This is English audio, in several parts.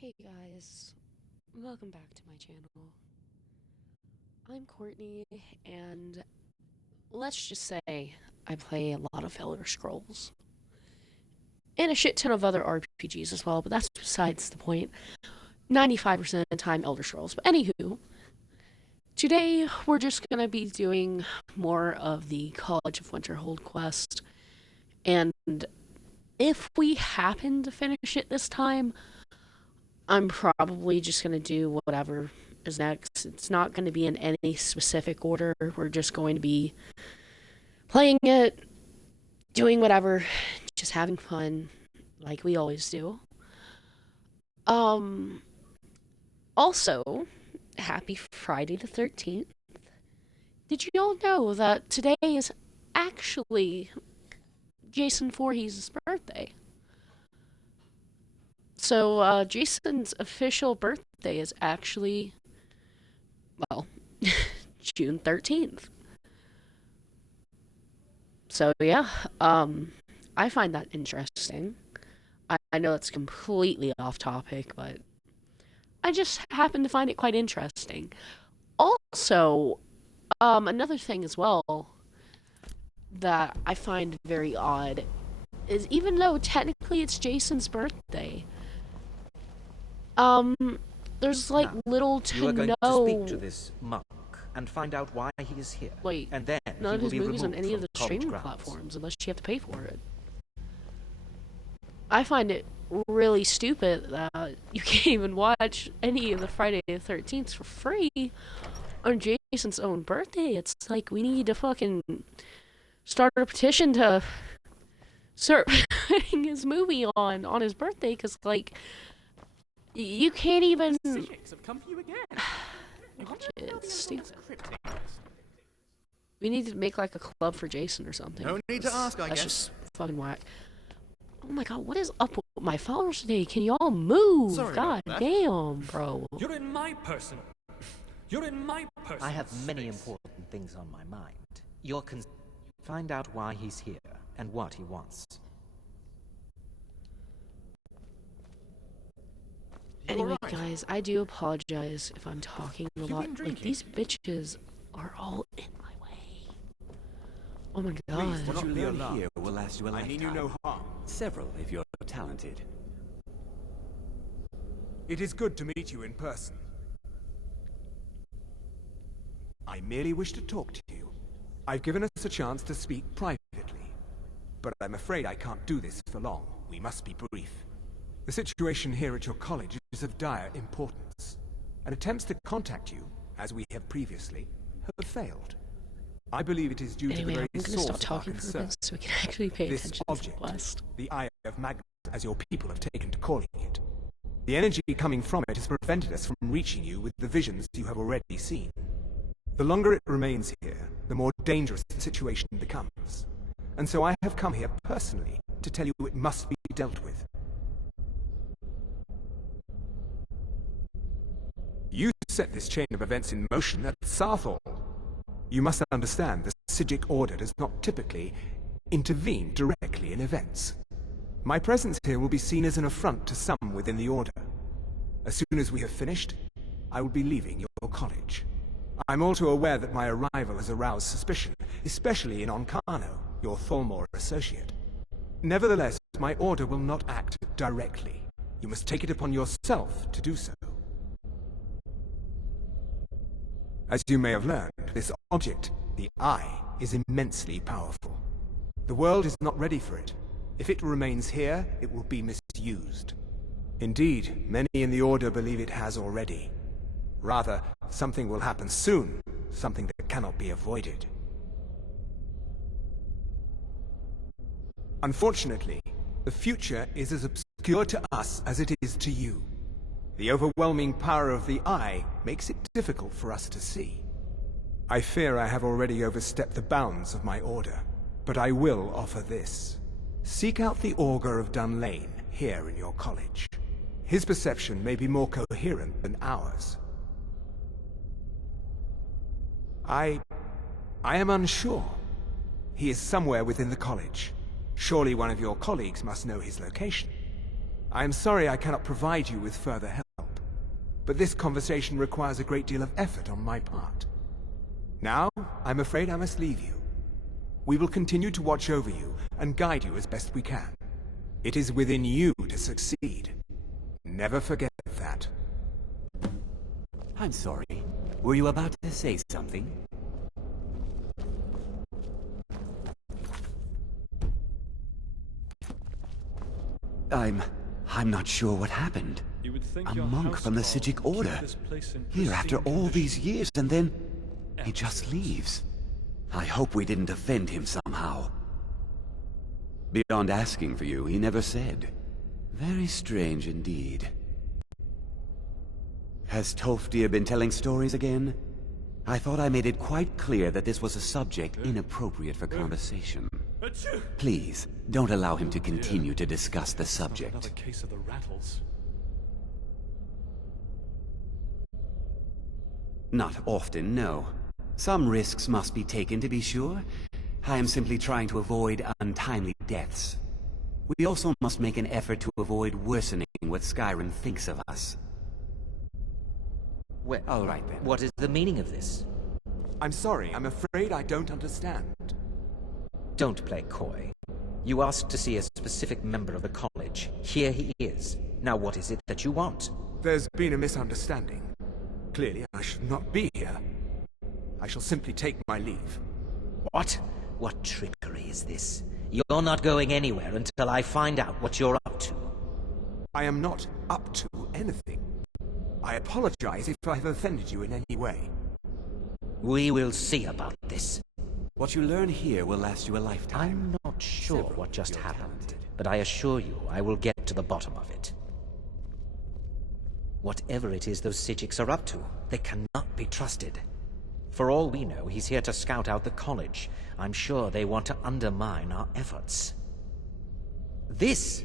Hey guys, welcome back to my channel. I'm Courtney, and let's just say I play a lot of Elder Scrolls. And a shit ton of other RPGs as well, but that's besides the point. 95% of the time Elder Scrolls. But anywho, today we're just gonna be doing more of the College of Winterhold quest. And if we happen to finish it this time, I'm probably just going to do whatever is next. It's not going to be in any specific order. We're just going to be playing it, doing whatever, just having fun, like we always do. Also, happy Friday the 13th. Did you all know that today is actually Jason Voorhees' birthday? So, Jason's official birthday is actually, well, June 13th. So, yeah, I find that interesting. I know it's completely off topic, but I just happen to find it quite interesting. Also, another thing as well that I find very odd is even though technically it's Jason's birthday, there's like now, little to you are going no. to speak to this monk and find out why he is here. Wait, and then none of he will his be movies on removed any of from the college streaming grounds. platforms unless you have to pay for it. I find it really stupid that you can't even watch any of the Friday the 13th for free on Jason's own birthday. It's like we need to fucking start a petition to start putting his movie on his birthday, because like you can't even Have come for you again. it's stupid. We need to make like a club for Jason or something. No need to ask, I That's guess. just fucking whack. Oh my god, what is up with my followers today? Can y'all move? Sorry God about that. damn, bro. You're in my personal. I have many important things on my mind. Find out why he's here and what he wants. Anyway, alright? guys, I do apologize if I'm talking a You've lot. been Like, drinking. these bitches are all in my way. Oh my god. What you learn here will last you a I lifetime. mean you no harm. Several, if you're talented. It is good to meet you in person. I merely wish to talk to you. I've given us a chance to speak privately, but I'm afraid I can't do this for long. We must be brief. The situation here at your college is of dire importance, and attempts to contact you, as we have previously, have failed. I believe it is due to the Anyway, very I'm gonna source stop of our talking for a concern. bit so we can actually pay This attention to the object, quest. the Eye of Magnus, as your people have taken to calling it. The energy coming from it has prevented us from reaching you with the visions you have already seen. The longer it remains here, the more dangerous the situation becomes. And so I have come here personally to tell you it must be dealt with. You set this chain of events in motion at Sarthal. You must understand the Sigic Order does not typically intervene directly in events. My presence here will be seen as an affront to some within the Order. As soon as we have finished, I will be leaving your college. I'm all too aware that my arrival has aroused suspicion, especially in Onkano, your Tholmor associate. Nevertheless, my Order will not act directly. You must take it upon yourself to do so. As you may have learned, this object, the Eye, is immensely powerful. The world is not ready for it. If it remains here, it will be misused. Indeed, many in the Order believe it has already. Rather, something will happen soon, something that cannot be avoided. Unfortunately, the future is as obscure to us as it is to you. The overwhelming power of the Eye makes it difficult for us to see. I fear I have already overstepped the bounds of my Order, but I will offer this. Seek out the Augur of Dunlane here in your college. His perception may be more coherent than ours. I am unsure. He is somewhere within the college. Surely one of your colleagues must know his location. I am sorry I cannot provide you with further help, but this conversation requires a great deal of effort on my part. Now, I'm afraid I must leave you. We will continue to watch over you and guide you as best we can. It is within you to succeed. Never forget that. I'm sorry. Were you about to say something? I'm not sure what happened. A monk from the Sijic Order. Here after all these years, and then he just leaves. I hope we didn't offend him somehow. Beyond asking for you, he never said. Very strange indeed. Has Toftir been telling stories again? I thought I made it quite clear that this was a subject inappropriate for conversation. Please, don't allow him to continue to discuss the subject. Another case of the rattles. Not often, no. Some risks must be taken to be sure. I am simply trying to avoid untimely deaths. We also must make an effort to avoid worsening what Skyrim thinks of us. Well, All right then. what is the meaning of this? I'm sorry, I'm afraid I don't understand. Don't play coy. You asked to see a specific member of the college. Here he is. Now what is it that you want? There's been a misunderstanding. Clearly, I should not be here. I shall simply take my leave. What? What trickery is this? You're not going anywhere until I find out what you're up to. I am not up to anything. I apologize if I've offended you in any way. We will see about this. What you learn here will last you a lifetime. I'm not sure what just happened, but I assure you I will get to the bottom of it. Whatever it is those Sijics are up to, they cannot be trusted. For all we know, he's here to scout out the college. I'm sure they want to undermine our efforts. This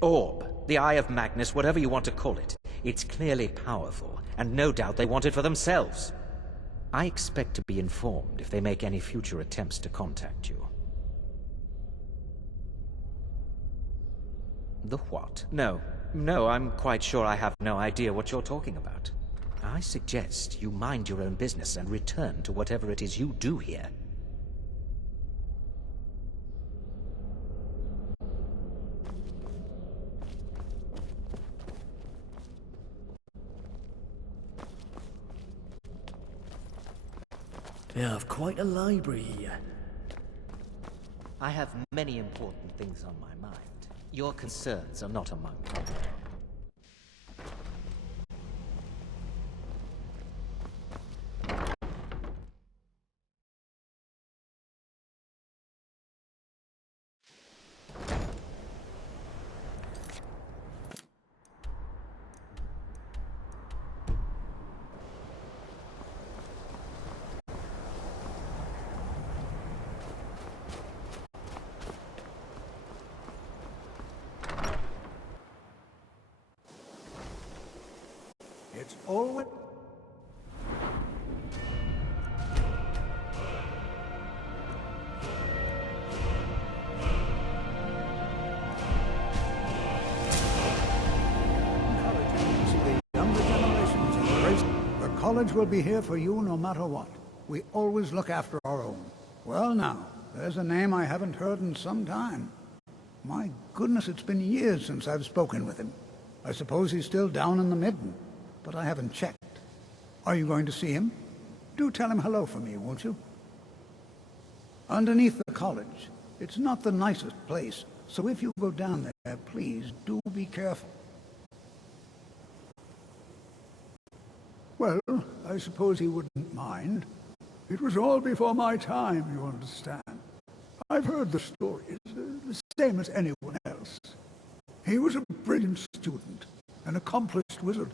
orb, the Eye of Magnus, whatever you want to call it, it's clearly powerful, and no doubt they want it for themselves. I expect to be informed if they make any future attempts to contact you. The what? No, I'm quite sure I have no idea what you're talking about. I suggest you mind your own business and return to whatever it is you do here. They have quite a library here. I have many important things on my mind. Your concerns are not among them. It's always... The college will be here for you no matter what. We always look after our own. Well now, there's a name I haven't heard in some time. My goodness, it's been years since I've spoken with him. I suppose he's still down in the Midden, but I haven't checked. Are you going to see him? Do tell him hello for me, won't you? Underneath the college. It's not the nicest place, so if you go down there, please do be careful. Well, I suppose he wouldn't mind. It was all before my time, you understand. I've heard the stories, the same as anyone else. He was a brilliant student, an accomplished wizard,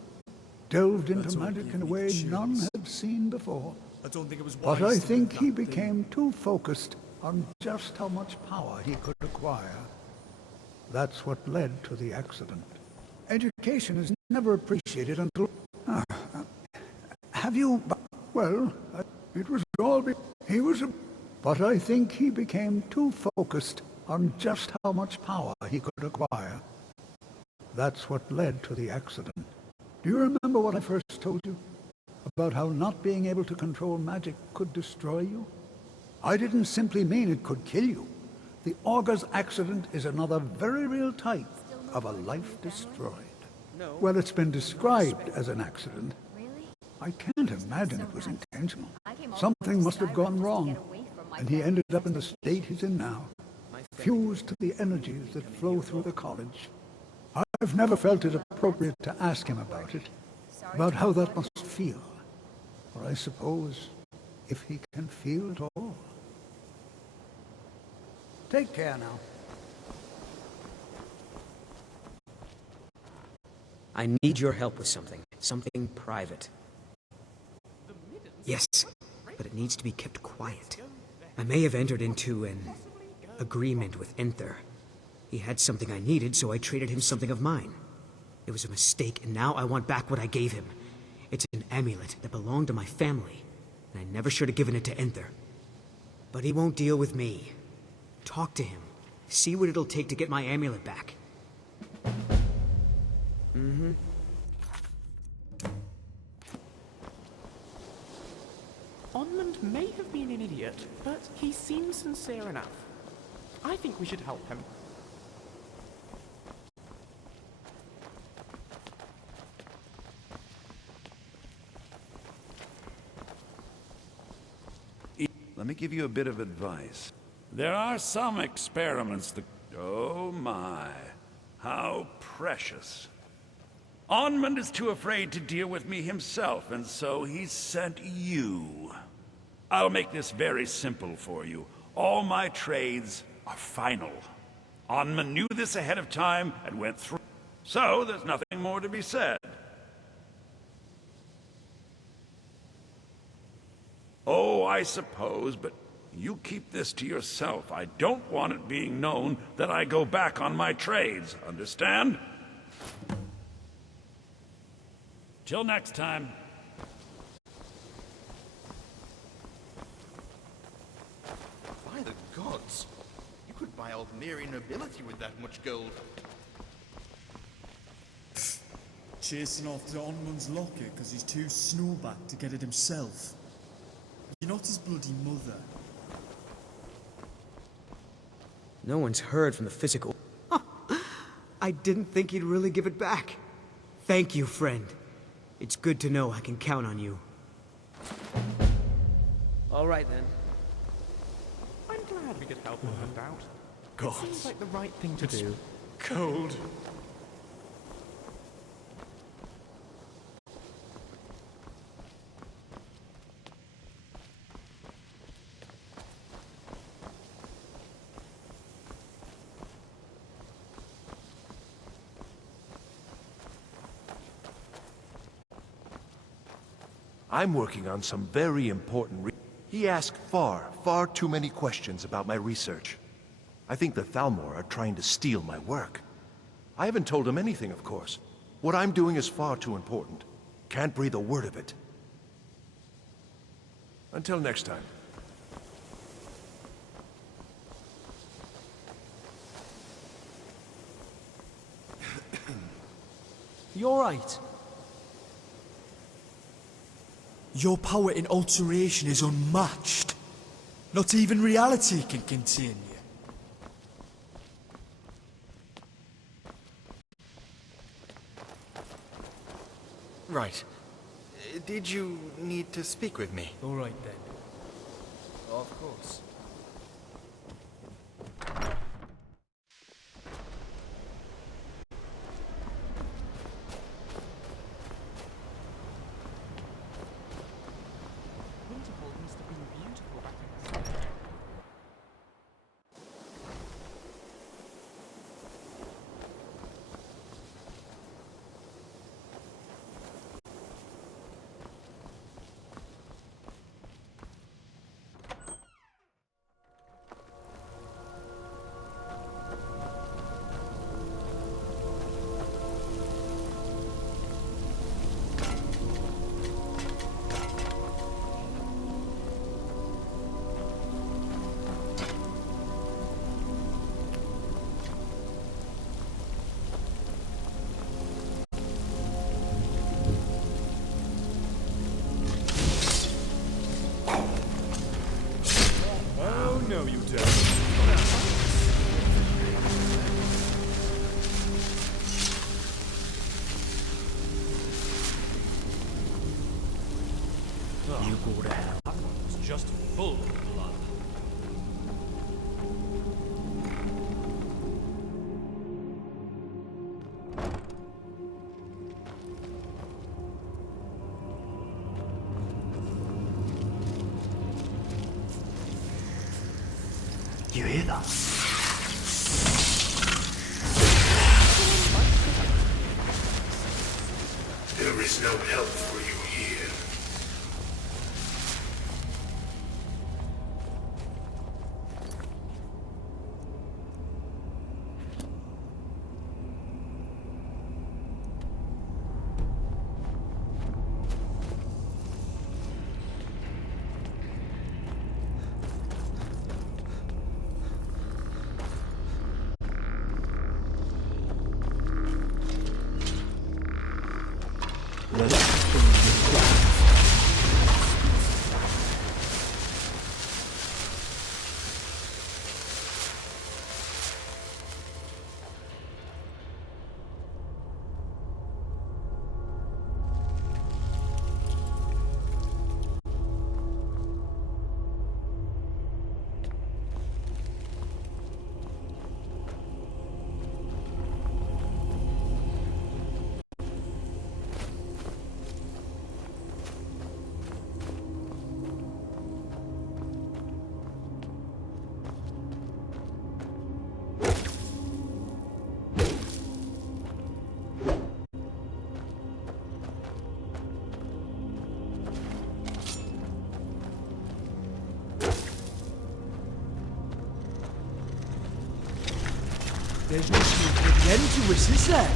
delved into magic in a way none had seen before. I don't think it was But I think he became too focused on just how much power he could acquire. That's what led to the accident. Education is never appreciated until... have you... Well, it was all... He was a... But I think he became too focused on just how much power he could acquire. That's what led to the accident. Do you remember what I first told you? About how not being able to control magic could destroy you? I didn't simply mean it could kill you. The Augur's accident is another very real type of a life destroyed. Well, it's been described as an accident. I can't imagine it was intentional. Something must have gone wrong, and he ended up in the state he's in now, fused to the energies that flow through the college. I've never felt it appropriate to ask him about it, about how that must feel. Or I suppose, if he can feel at all. Take care now. I need your help with something. Something private. Yes, but it needs to be kept quiet. I may have entered into an agreement with Enther. He had something I needed, so I traded him something of mine. It was a mistake, and now I want back what I gave him. It's an amulet that belonged to my family, and I never should have given it to Enther. But he won't deal with me. Talk to him. See what it'll take to get my amulet back. Onmund may have been an idiot, but he seems sincere enough. I think we should help him. Let me give you a bit of advice. There are some experiments that... Oh my, how precious. Onmund is too afraid to deal with me himself, and so he's sent you. I'll make this very simple for you. All my trades are final. Onmund knew this ahead of time and went through. So there's nothing more to be said. Oh, I suppose, but you keep this to yourself. I don't want it being known that I go back on my trades, understand? Till next time. By the gods! You could buy Aldmeri nobility with that much gold. Chasing after Onmund's locker because he's too snowback to get it himself. You're not his bloody mother. No one's heard from the physical... I didn't think he'd really give it back. Thank you, friend. It's good to know I can count on you. All right, then. I'm glad we could help him, no doubt. God. It seems like the right thing to do. Cold. I'm working on some very important He asked far too many questions about my research. I think the Thalmor are trying to steal my work. I haven't told him anything, of course. What I'm doing is far too important. Can't breathe a word of it. Until next time. You alright? Your power in alteration is unmatched. Not even reality can contain you. Right. Did you need to speak with me? Alright then. Of course. you go to hell. It's just full of blood. You hear that? There is no help for you here. There's no smoke at the end to us, is there?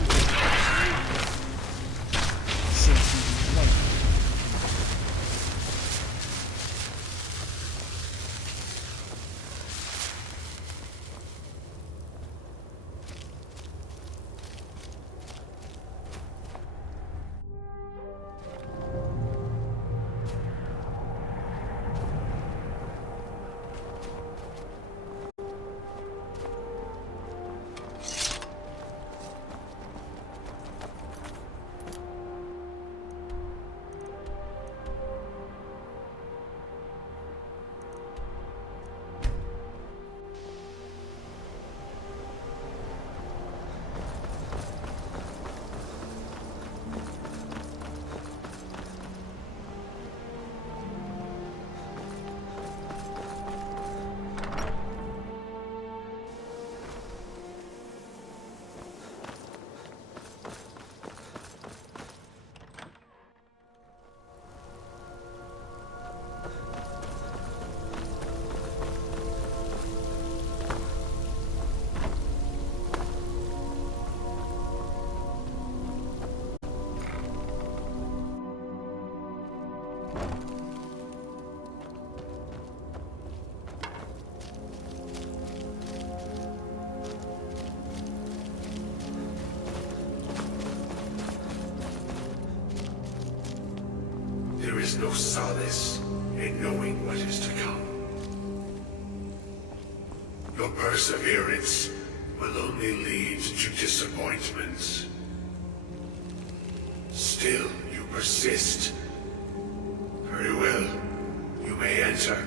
There is no solace in knowing what is to come. Your perseverance will only lead to disappointments. Still, you persist. Very well. You may enter.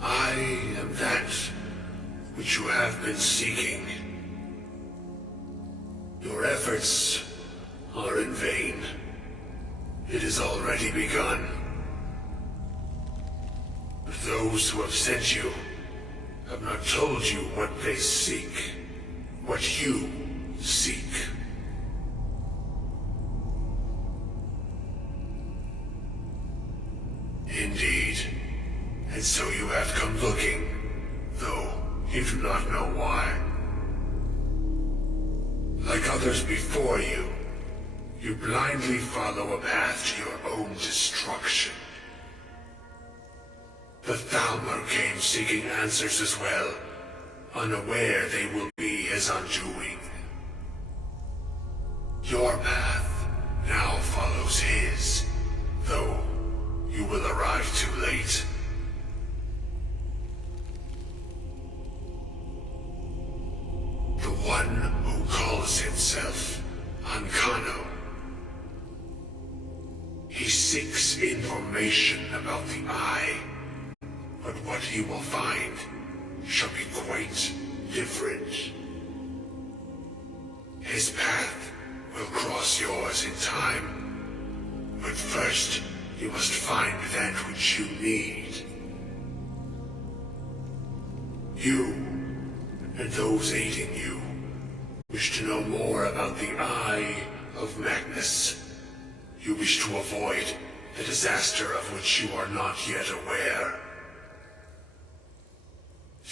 I am that which you have been seeking. Your efforts are in vain. It has already begun. But those who have sent you have not told you what they seek, what you seek. Indeed. And so you have come looking, though you do not know why. Like others before you, you blindly follow a path to your own destruction. The Thalmor came seeking answers as well, unaware they will be his undoing. Your path now follows his, though you will arrive too late. information about the Eye, but what he will find shall be quite different. His path will cross yours in time, but first you must find that which you need. You, and those aiding you, wish to know more about the Eye of Magnus. You wish to avoid the disaster of which you are not yet aware.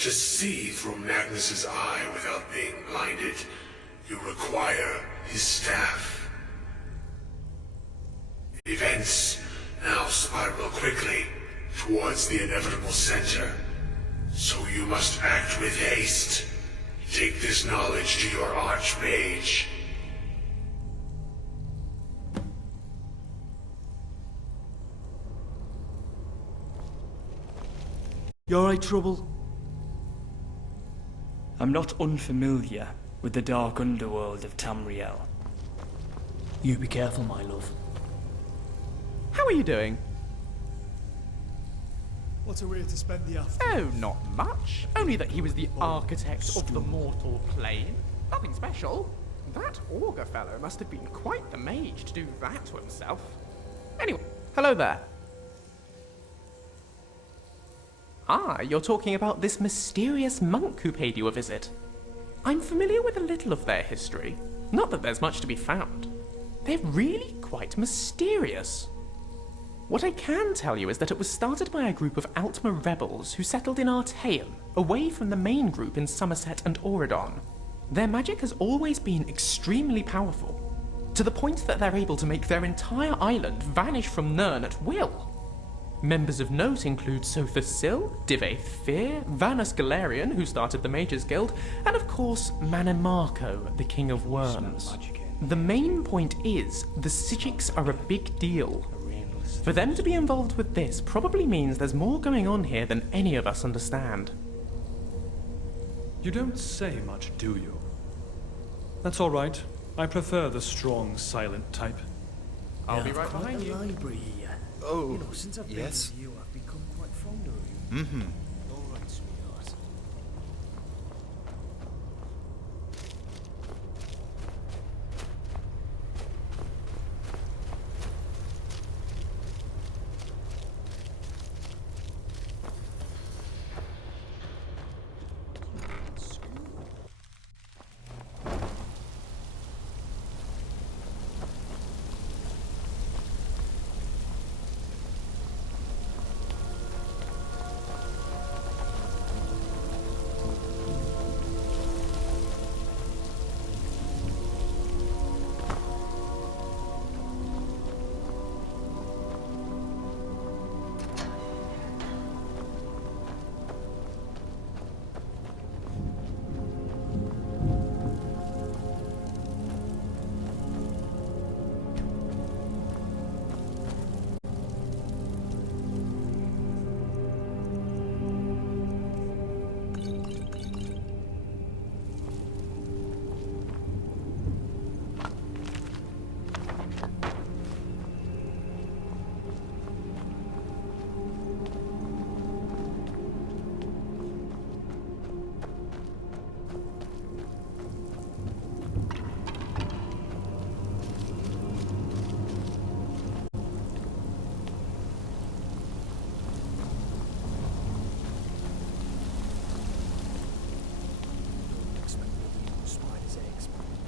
To see through Magnus's eye without being blinded, you require his staff. Events now spiral quickly towards the inevitable center, so you must act with haste. Take this knowledge to your Archmage. You alright, Trouble? I'm not unfamiliar with the dark underworld of Tamriel. You be careful, my love. How are you doing? What a way to spend the afternoon. Oh, not much. Only that he was the architect of the mortal plane. Nothing special. That augur fellow must have been quite the mage to do that to himself. Anyway, hello there. Ah, you're talking about this mysterious monk who paid you a visit. I'm familiar with a little of their history. Not that there's much to be found. They're really quite mysterious. What I can tell you is that it was started by a group of Altmer rebels who settled in Artaeum, away from the main group in Somerset and Auradon. Their magic has always been extremely powerful, to the point that they're able to make their entire island vanish from Nirn at will. Members of note include Sothas Sil, Divaith Fear, Vanus Galarian, who started the Mages Guild, and of course Manimarco, the King of Worms. The main point is, the Psijics are a big deal. For them to be involved with this probably means there's more going on here than any of us understand. You don't say much, do you? That's all right. I prefer the strong, silent type. I'll be right behind you. Library here. Oh, you know, since I've been yes. with you, I've become quite fond of you. Mm-hmm. All right, sweetheart.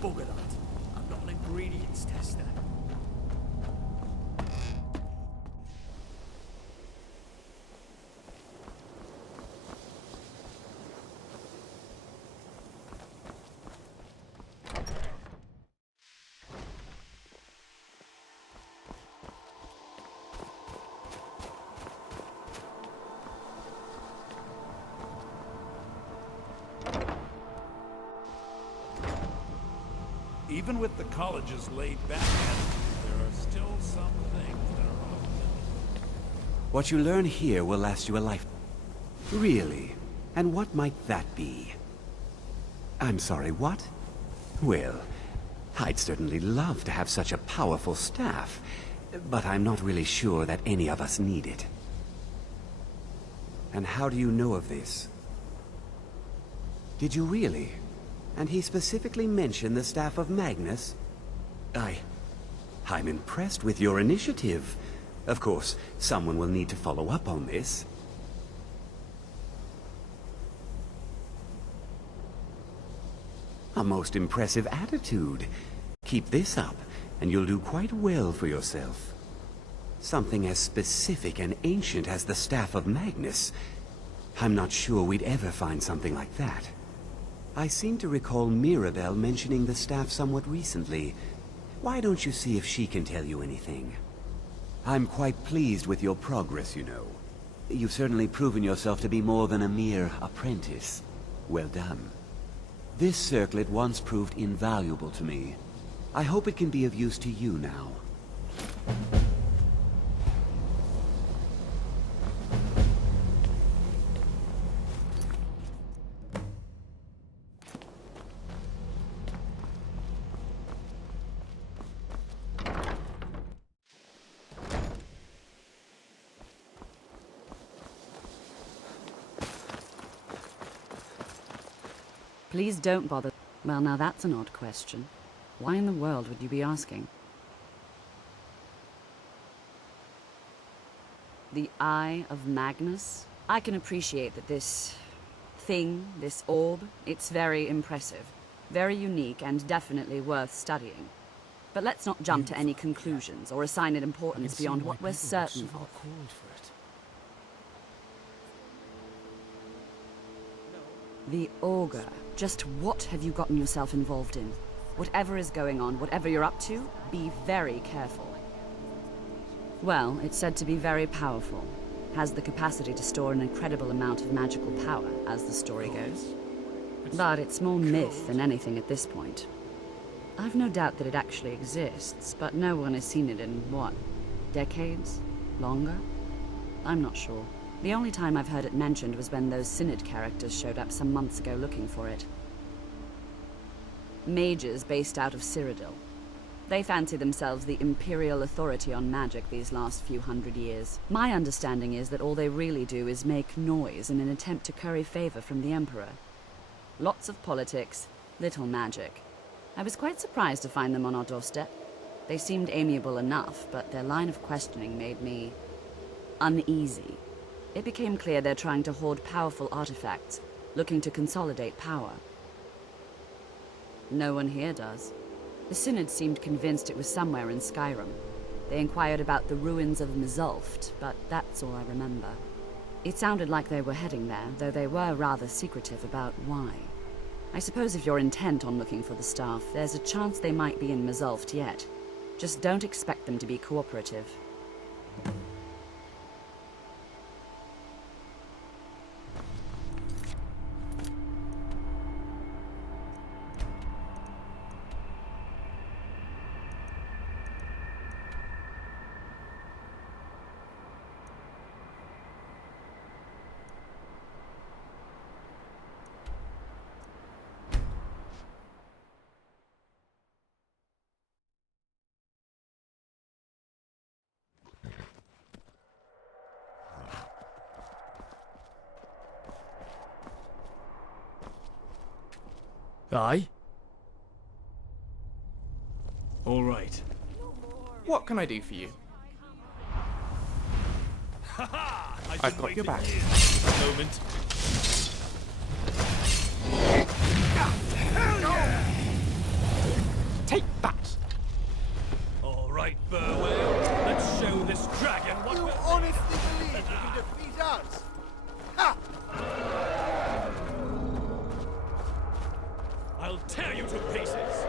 Bugger that. I'm not an ingredients tester. Even with the college's laid back attitude, there are still some things that are off limits. What you learn here will last you a life. Really? And what might that be? I'm sorry, what? Well, I'd certainly love to have such a powerful staff. but I'm not really sure that any of us need it. And how do you know of this? Did you really? And he specifically mentioned the staff of Magnus? I'm impressed with your initiative. Of course, someone will need to follow up on this. A most impressive attitude. Keep this up, and you'll do quite well for yourself. Something as specific and ancient as the Staff of Magnus. I'm not sure we'd ever find something like that. I seem to recall Mirabelle mentioning the staff somewhat recently. Why don't you see if she can tell you anything? I'm quite pleased with your progress, you know. You've certainly proven yourself to be more than a mere apprentice. Well done. This circlet once proved invaluable to me. I hope it can be of use to you now. Please don't bother. Well, now that's an odd question. Why in the world would you be asking? The Eye of Magnus? I can appreciate that this thing, this orb, it's very impressive. Very unique and definitely worth studying. But let's not jump to any conclusions or assign it importance beyond what we're certain of. The Augur. Just what have you gotten yourself involved in? Whatever is going on, whatever you're up to, be very careful. Well, it's said to be very powerful. Has the capacity to store an incredible amount of magical power, as the story goes. But it's more myth than anything at this point. I've no doubt that it actually exists, but no one has seen it in, what, decades? Longer? I'm not sure. The only time I've heard it mentioned was when those Synod characters showed up some months ago looking for it. Mages based out of Cyrodiil. They fancy themselves the imperial authority on magic these last few hundred years. My understanding is that all they really do is make noise in an attempt to curry favor from the Emperor. Lots of politics, little magic. I was quite surprised to find them on our doorstep. They seemed amiable enough, but their line of questioning made me uneasy. It became clear they're trying to hoard powerful artifacts, looking to consolidate power. No one here does. The Synod seemed convinced it was somewhere in Skyrim. They inquired about the ruins of Mzulft, but that's all I remember. It sounded like they were heading there, though they were rather secretive about why. I suppose if you're intent on looking for the staff, there's a chance they might be in Mzulft yet. Just don't expect them to be cooperative. Aye? All right. What can I do for you? I've got your back. A moment. Take that! All right, Burwell. Let's show this dragon what You we're honestly believe you can defeat us? Ha! I'll tear you to pieces.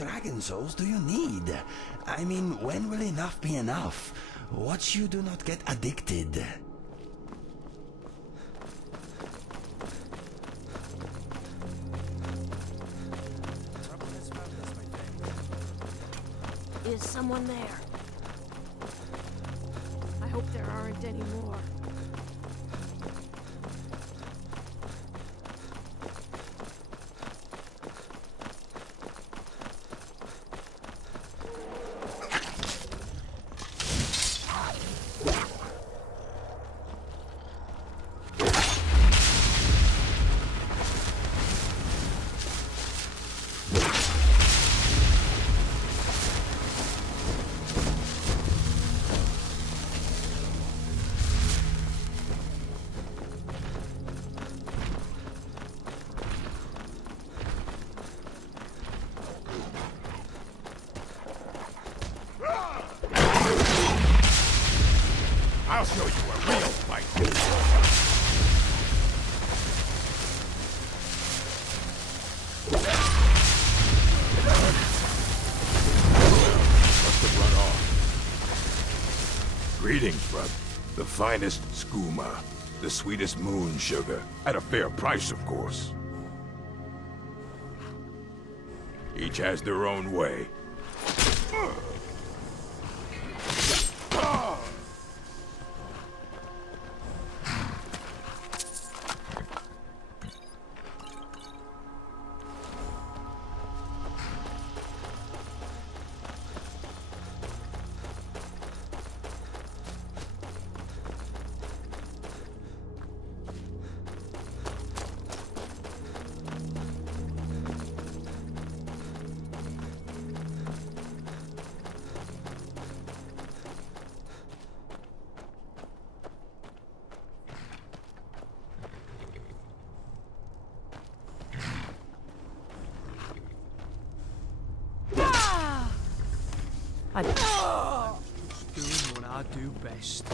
dragon souls do you need? I mean, when will enough be enough? Watch you do not get addicted. Is someone there? I hope there aren't any more. I'll show you a real fight. Must have run off. Greetings, bud. The finest skooma. The sweetest moon sugar. At a fair price, of course. Each has their own way. I'm just doing what I do best.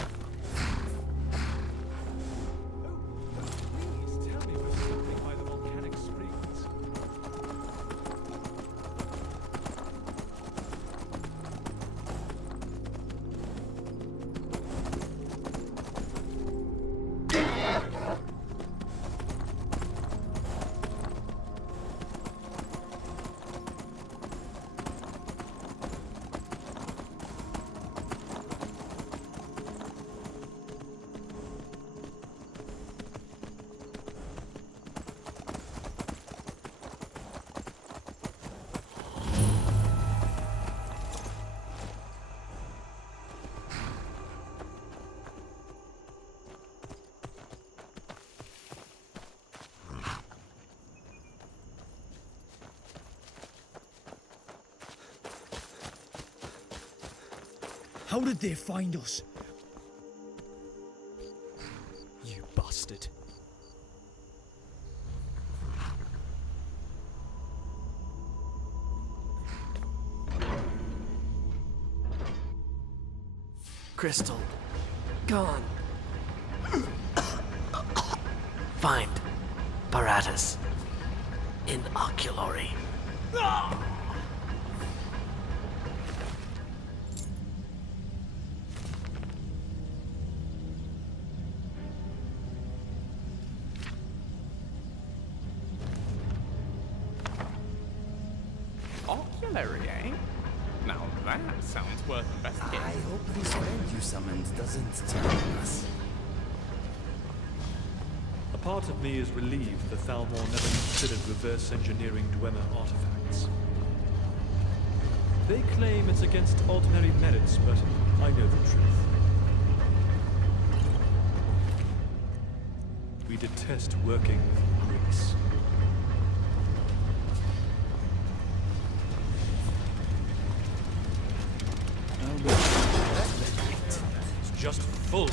How did they find us? You bastard. Crystal. Gone. Find Paratus. In Oculory. Oculary, eh? Now that sounds worth investigating. I hope this friend you summoned doesn't tell us. A part of me is relieved that Thalmor never considered reverse engineering Dwemer artifacts. They claim it's against ordinary merits, but I know the truth. We detest working with Greeks. It's just full.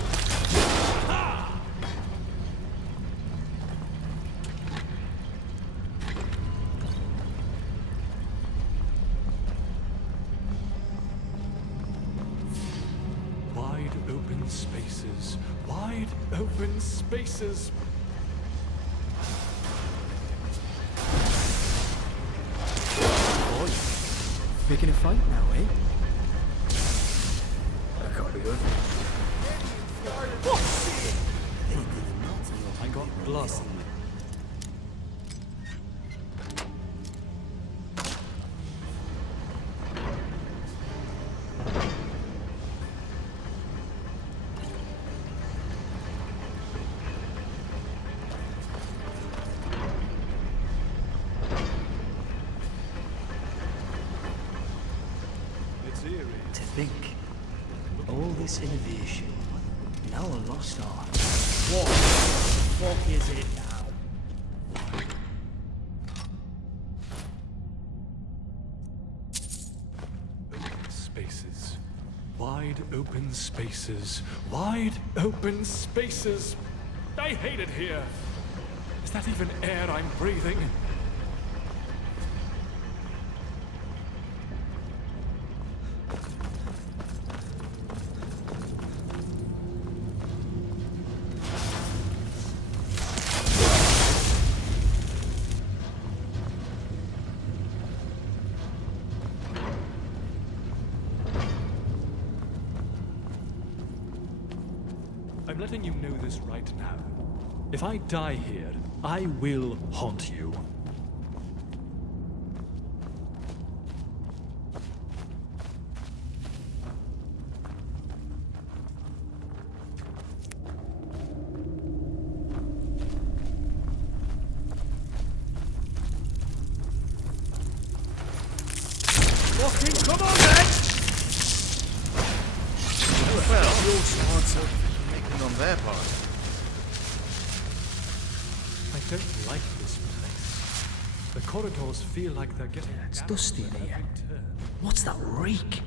Wide open spaces. Wide open spaces. Picking a fight now, eh? That can't be good. I got blood on me. To think, all this innovation, now a lost art. What the fuck is it now? Open spaces. Wide open spaces. Wide open spaces. I hate it here. Is that even air I'm breathing? I'm letting you know this right now. If I die here, I will haunt you. Fucking come on then! Well, your swords are making on their part. I don't like this place. The corridors feel like they're getting It's dusty in here. What's that reek?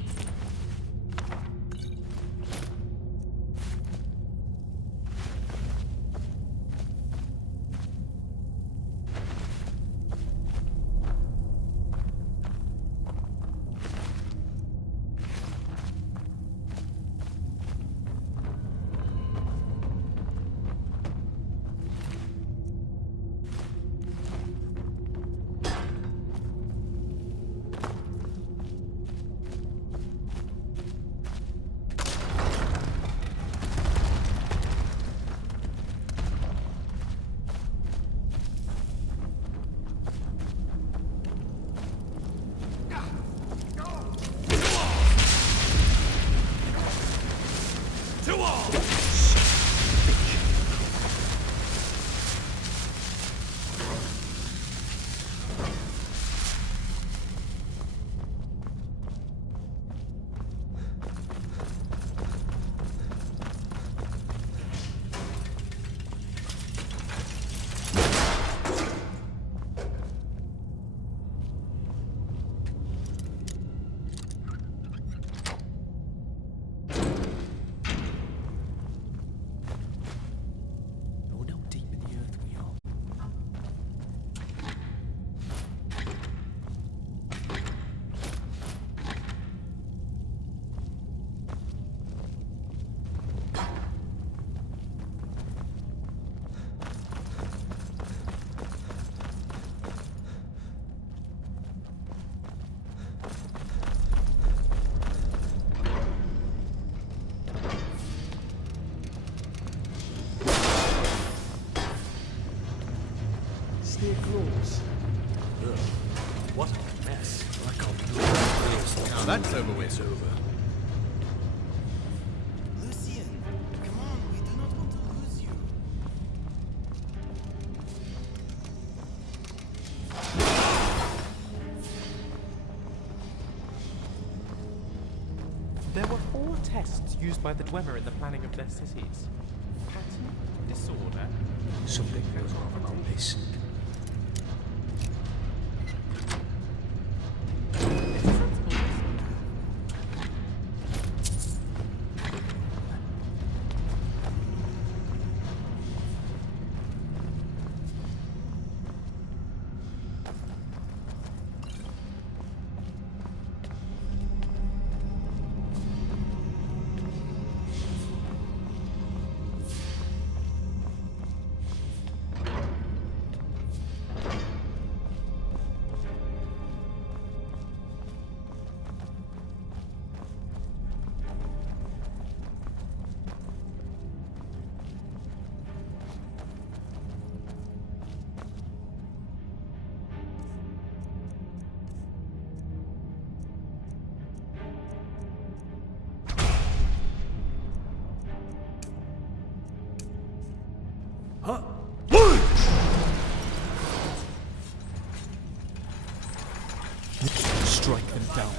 Stay close. Ugh, what a mess. I can't believe it. Now that's over with. It's over. Lucian, come on, we do not want to lose you. There were 4 tests used by the Dwemer in the planning of their cities. Pattern, disorder. Something feels off about this. down.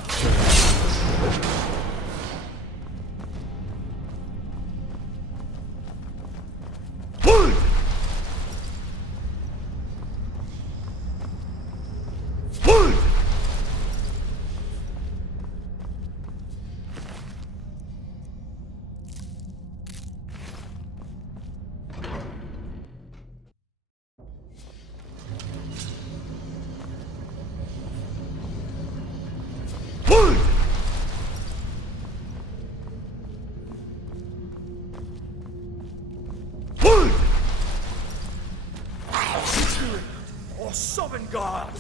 Or Sovngarde!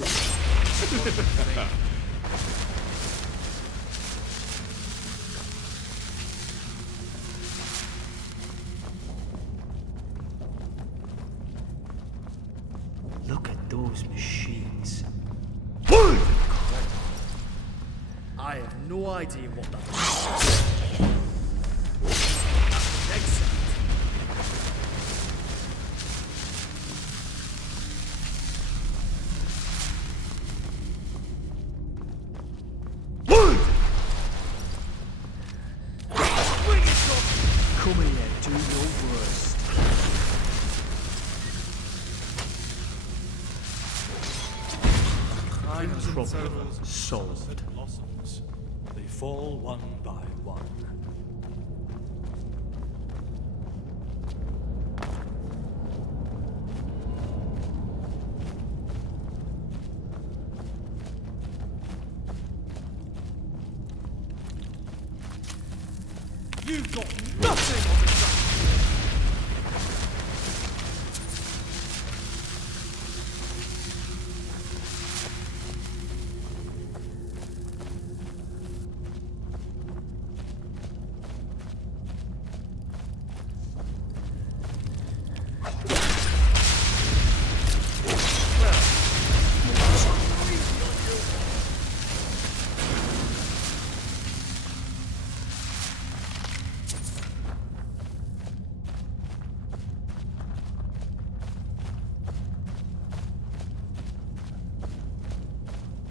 Look at those machines. I have no idea what that is. Excellent. Come here, do your worst. Problem solved. Blossoms. They fall one by one. You've got nothing on the track!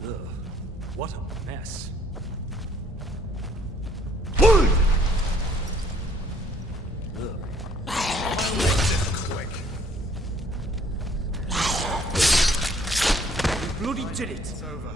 Ugh, what a mess. Bloody did it! It's over.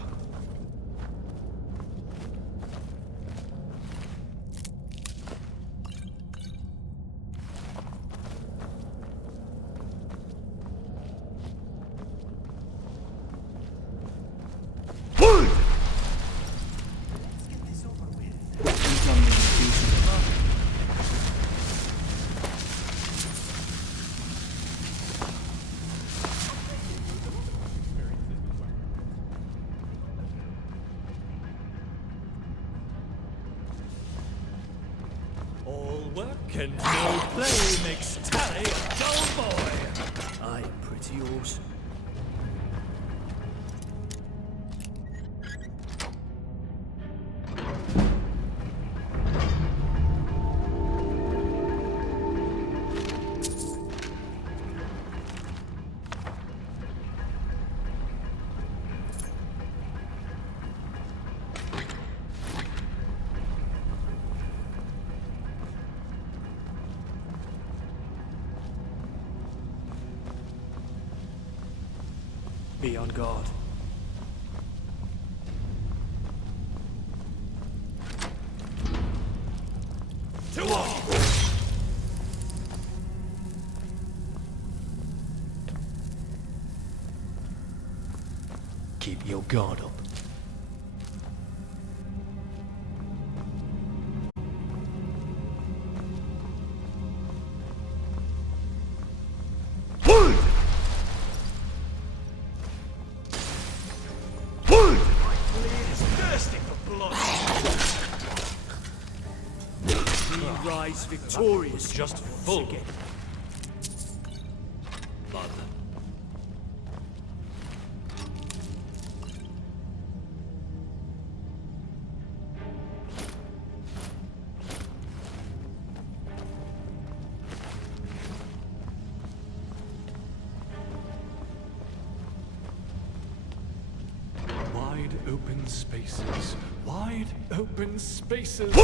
All work and no play makes Tally a dull boy. I am pretty awesome. Be on guard. To on! Keep your guard up. Rise victorious. Just full. Again. Blood. Wide open spaces. Wide open spaces.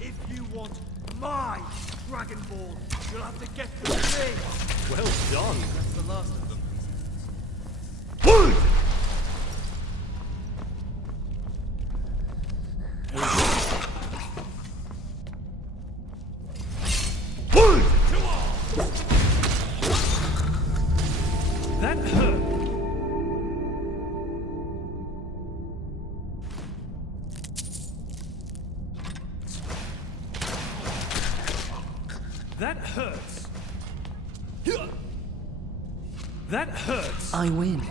If you want my Dragon Ball, you'll have to get through me. Well done. That's the last of them. That hurt. That hurts. That hurts. I win.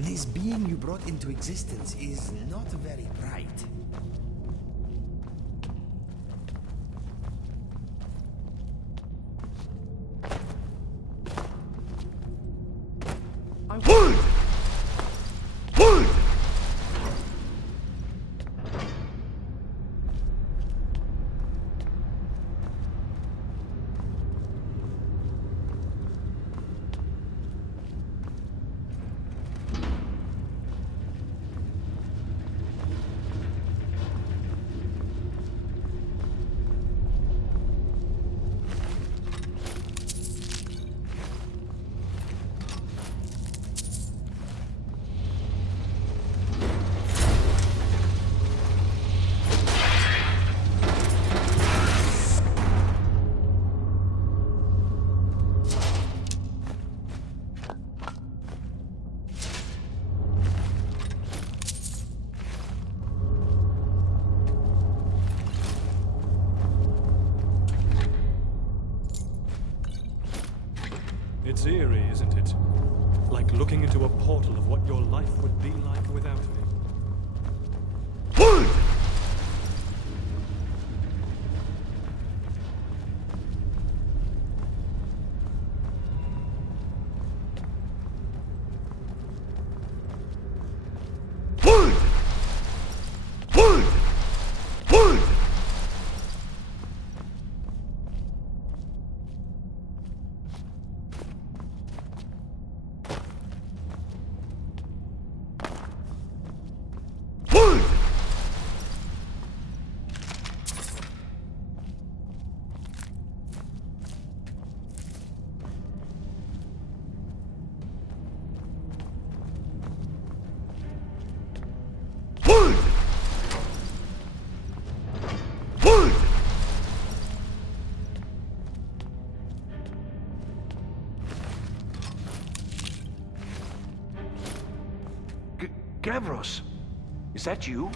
This being you brought into existence is not very bright. It's eerie, isn't it? Like looking into a portal of what your life would be like without me. Gavros, is that you?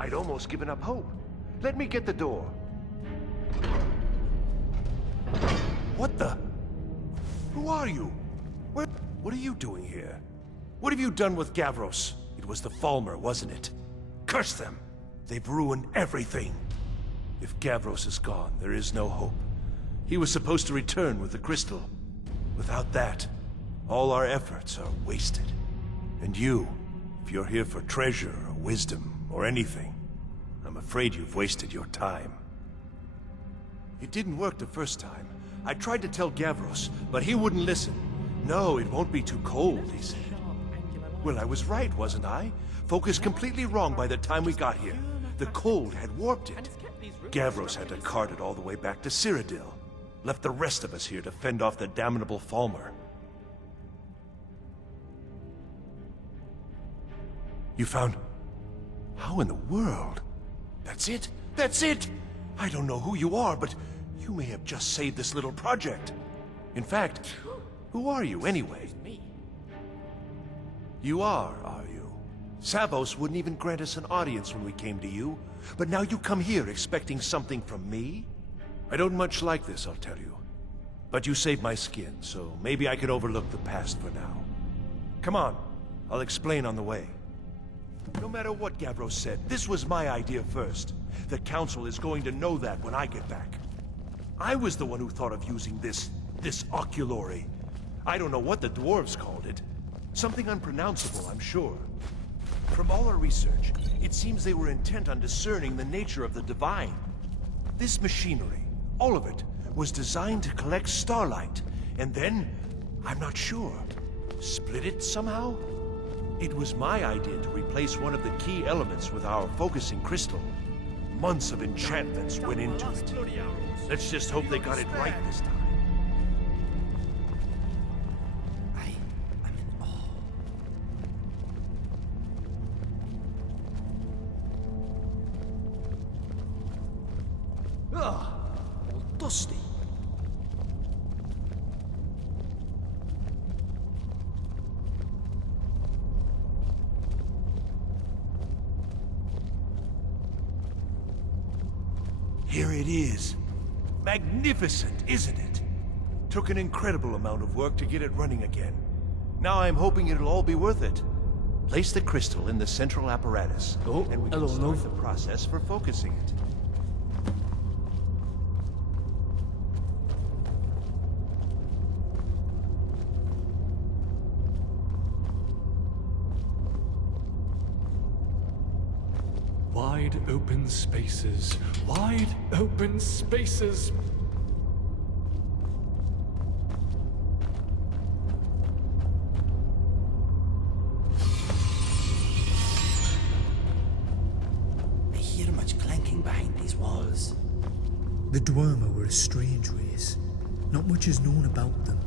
I'd almost given up hope. Let me get the door. What the? Who are you? What are you doing here? What have you done with Gavros? It was the Falmer, wasn't it? Curse them! They've ruined everything. If Gavros is gone, there is no hope. He was supposed to return with the crystal. Without that, all our efforts are wasted. And you, if you're here for treasure or wisdom or anything, I'm afraid you've wasted your time. It didn't work the first time. I tried to tell Gavros, but he wouldn't listen. No, it won't be too cold, he said. Well, I was right, wasn't I? Focused completely wrong by the time we got here. The cold had warped it. Gavros had to cart it all the way back to Cyrodiil. Left the rest of us here to fend off the damnable Falmer. You found... How in the world? That's it? That's it! I don't know who you are, but you may have just saved this little project. In fact, who are you anyway? You are you? Savos wouldn't even grant us an audience when we came to you, but now you come here expecting something from me? I don't much like this, I'll tell you. But you saved my skin, so maybe I can overlook the past for now. Come on, I'll explain on the way. No matter what Gavros said, this was my idea first. The Council is going to know that when I get back. I was the one who thought of using this oculory. I don't know what the dwarves called it. Something unpronounceable, I'm sure. From all our research, it seems they were intent on discerning the nature of the divine. This machinery, all of it, was designed to collect starlight, and then, I'm not sure, split it somehow? It was my idea to replace one of the key elements with our focusing crystal. Months of enchantments went into it. Let's just hope they got it right this time. Ugh, all dusty. Here it is. Magnificent, isn't it? Took an incredible amount of work to get it running again. Now I'm hoping it'll all be worth it. Place the crystal in the central apparatus, and we can start the process for focusing it. Wide open spaces. Wide open spaces. I hear much clanking behind these walls. The Dwemer were a strange race. Not much is known about them.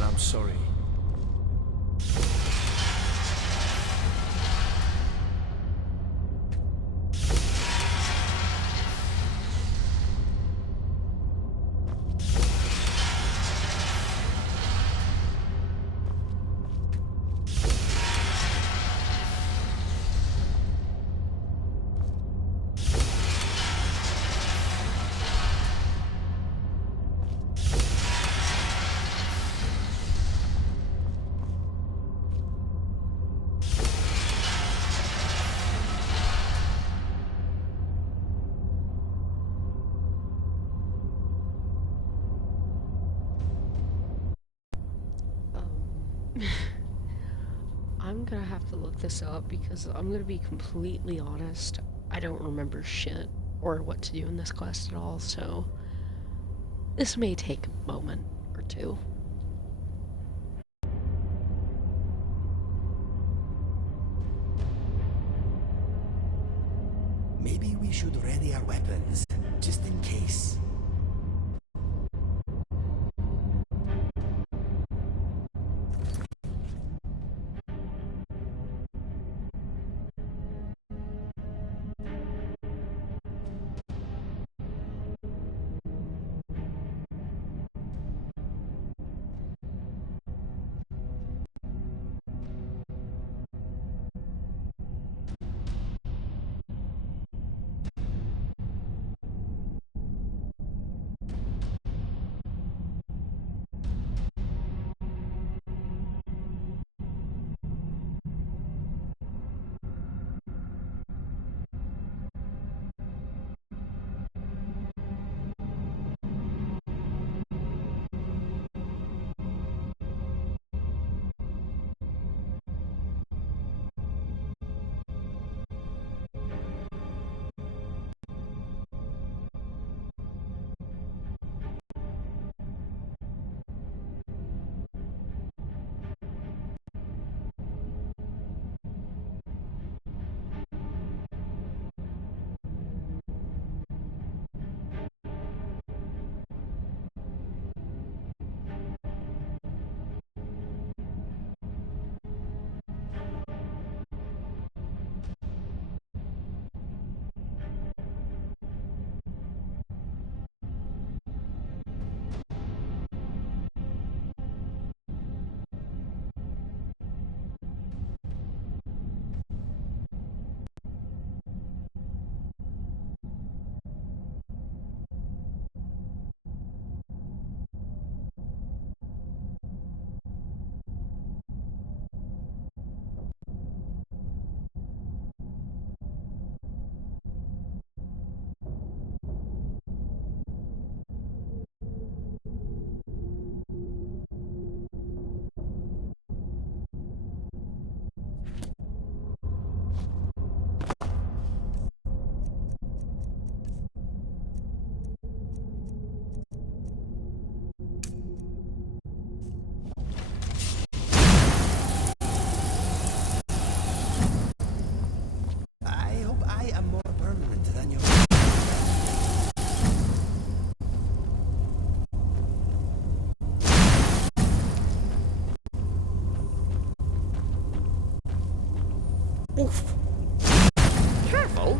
I'm sorry. I'm gonna have to look this up because I'm gonna be completely honest. I don't remember shit or what to do in this quest at all, so this may take a moment or two. Maybe we should ready our weapons, just in case. Oof. Careful.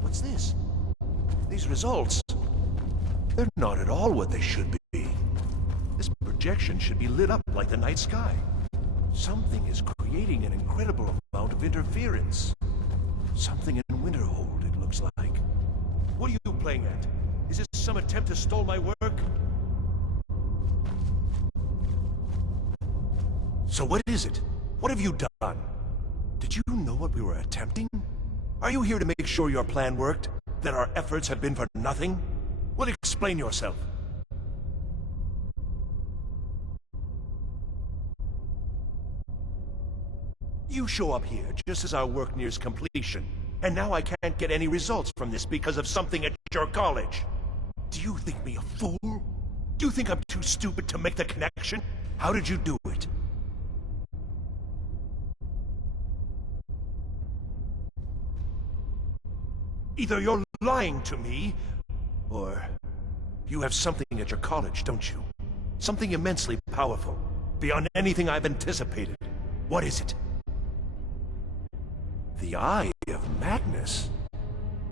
What's this? These results, they're not at all what they should be. This projection should be lit up like the night sky. Something is creating an incredible amount of interference. Something in Winterhold, it looks like. What are you playing at? Is this some attempt to stall my work? So what is it? What have you done? Did you know what we were attempting? Are you here to make sure your plan worked? That our efforts have been for nothing? Well, explain yourself. You show up here just as our work nears completion, and now I can't get any results from this because of something at your college. Do you think me a fool? Do you think I'm too stupid to make the connection? How did you do it? Either you're lying to me, or you have something at your college, don't you? Something immensely powerful, beyond anything I've anticipated. What is it? The Eye of Magnus?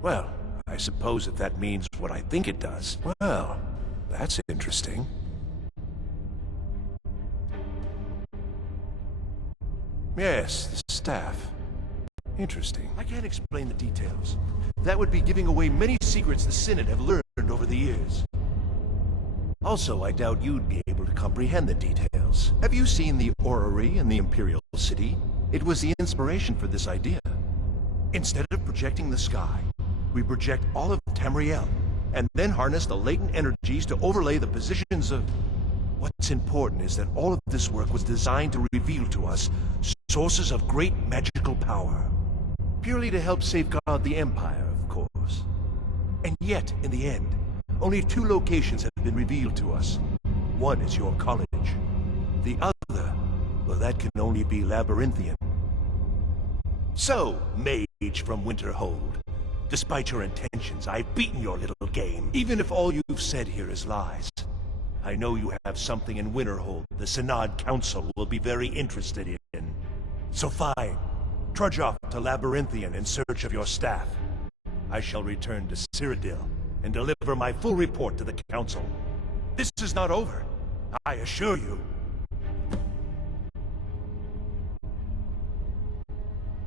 Well, I suppose if that means what I think it does. Well, that's interesting. Yes, the staff. Interesting. I can't explain the details. That would be giving away many secrets the Synod have learned over the years. Also, I doubt you'd be able to comprehend the details. Have you seen the orrery in the Imperial City? It was the inspiration for this idea. Instead of projecting the sky, we project all of Tamriel, and then harness the latent energies to overlay the positions of... What's important is that all of this work was designed to reveal to us sources of great magical power. Purely to help safeguard the Empire, of course. And yet, in the end, only 2 locations have been revealed to us. One is your college. The other, well, that can only be Labyrinthian. So, mage from Winterhold, despite your intentions, I've beaten your little game, even if all you've said here is lies. I know you have something in Winterhold the Synod Council will be very interested in. So fine. Trudge off to Labyrinthian in search of your staff. I shall return to Cyrodiil and deliver my full report to the Council. This is not over, I assure you.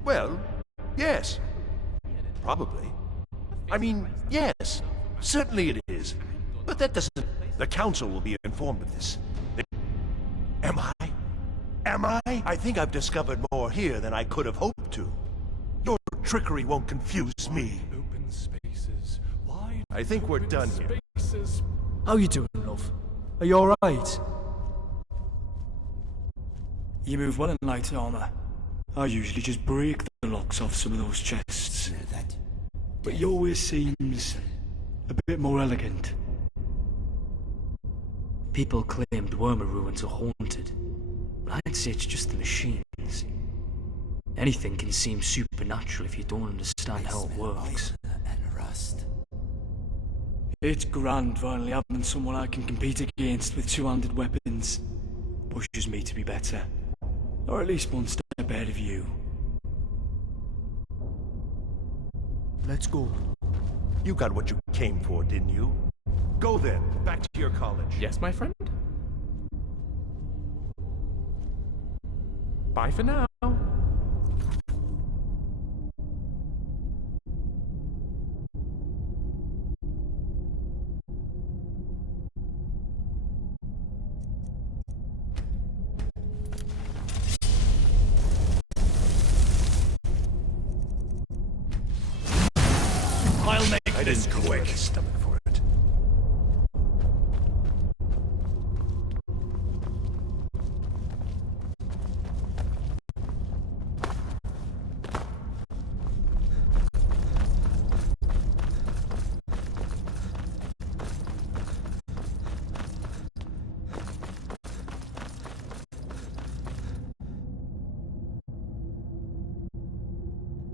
Well, yes. Probably. I mean, yes. Certainly it is. But that doesn't... The Council will be informed of this. Am I? Am I? I think I've discovered more here than I could have hoped to. Your trickery won't confuse me. Open spaces, wide I think we're done here. spaces. How you doing, love? Are you alright? You move well in light armor. I usually just break the locks off some of those chests. But yours seems a bit more elegant. People claimed Wormer ruins are haunted, but I'd say it's just the machines. Anything can seem supernatural if you don't understand how it works. It's grand finally having someone I can compete against with two-handed weapons. Pushes me to be better. Or at least one step ahead of you. Let's go. You got what you came for, didn't you? Go then, back to your college. Yes, my friend? Bye for now. I'll make this quick. Stomach for it.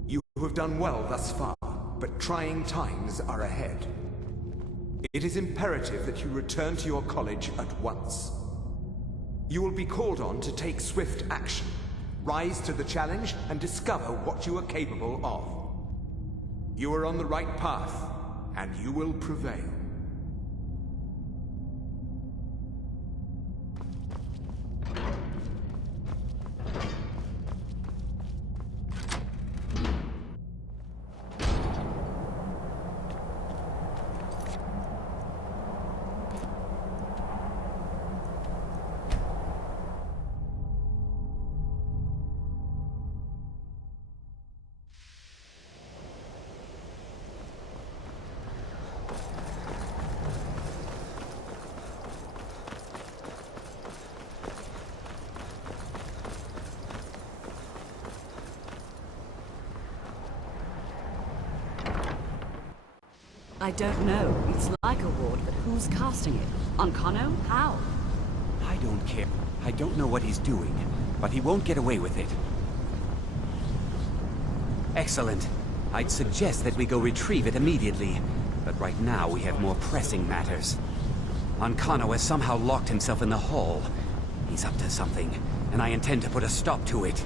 You have done well thus far, but trying times are ahead. It is imperative that you return to your college at once. You will be called on to take swift action, rise to the challenge, and discover what you are capable of. You are on the right path, and you will prevail. I don't know. It's like a ward, but who's casting it? On Kano? How? I don't care. I don't know what he's doing, but he won't get away with it. Excellent. I'd suggest that we go retrieve it immediately, but right now we have more pressing matters. Ankano has somehow locked himself in the hall. He's up to something, and I intend to put a stop to it.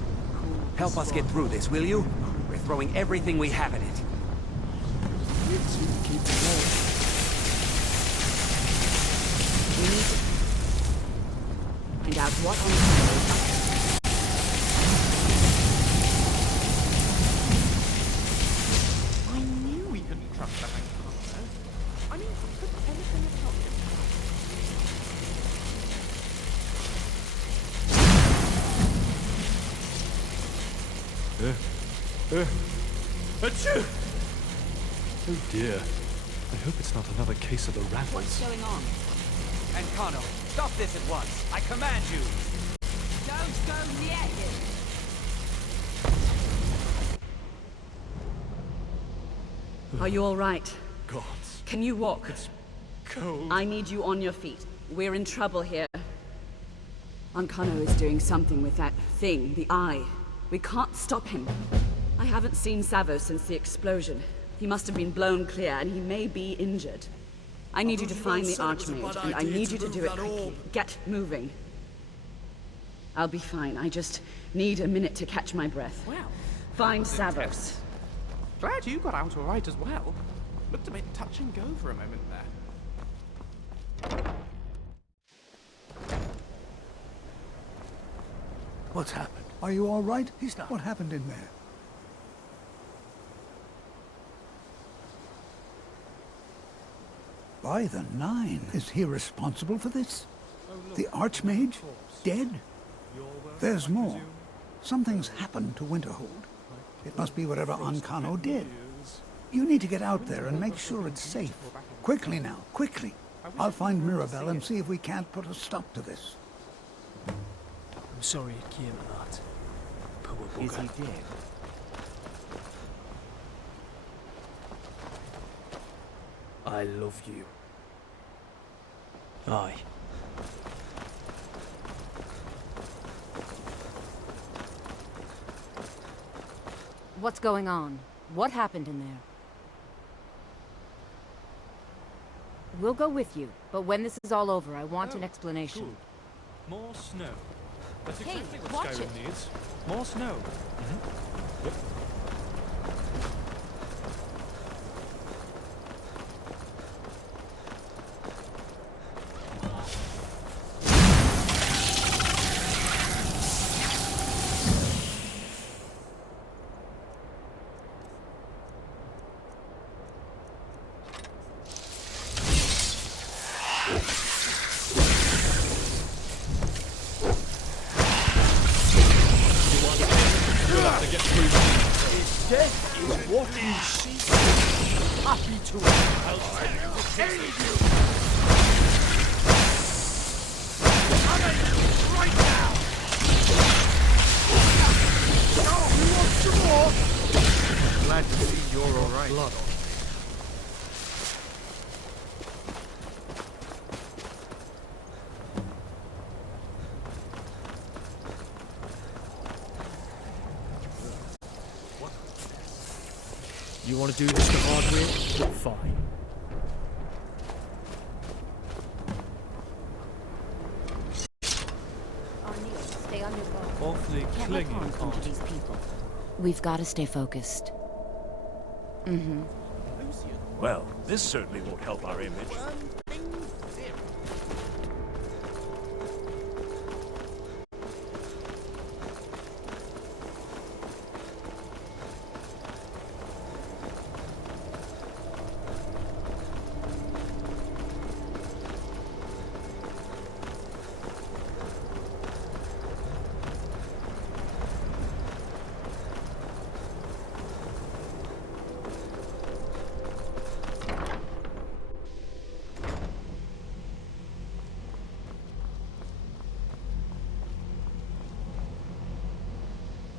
Help us get through this, will you? We're throwing everything we have at it. Keep going. We need to find out what on I knew we couldn't trust that Ankano. I mean, could anything have helped him? Achoo! Oh dear. I hope it's not another case of the rattles. What's going on? Ankano, stop this at once! I command you! Don't go near him! Are you all right? Gods. Can you walk? It's cold. I need you on your feet. We're in trouble here. Ankano is doing something with that thing, the eye. We can't stop him. I haven't seen Savo since the explosion. He must have been blown clear, and he may be injured. I need you to find the Archmage, and I need you to do it quickly. Get moving. I'll be fine. I just need a minute to catch my breath. Well, find Savos. Glad you got out all right as well. Looked a bit touch and go for a moment there. What's happened? Are you all right? He's not. What happened in there? By the Nine, is he responsible for this? The Archmage? Dead? There's more. Something's happened to Winterhold. It must be whatever Ankano did. You need to get out there and make sure it's safe. Quickly now, quickly. I'll find Mirabelle and see if we can't put a stop to this. I'm sorry it came to that. Poor bugger. Is he dead? I love you. Aye. What's going on? What happened in there? We'll go with you, but when this is all over, I want an explanation. Cool. More snow. That's Hey, exactly what watch Skyrim it. needs. More snow. Yep. Death is what you seek. Happy to. I'll save you. Coming right now. Oh, you want some more? Glad to see you're all right. Blood on. You want to do this the hard way? Fine. Stay on your boat. Awfully Can't let clinging, harm come to aren't these people. We've got to stay focused. Mm-hmm. Well, this certainly won't help our image.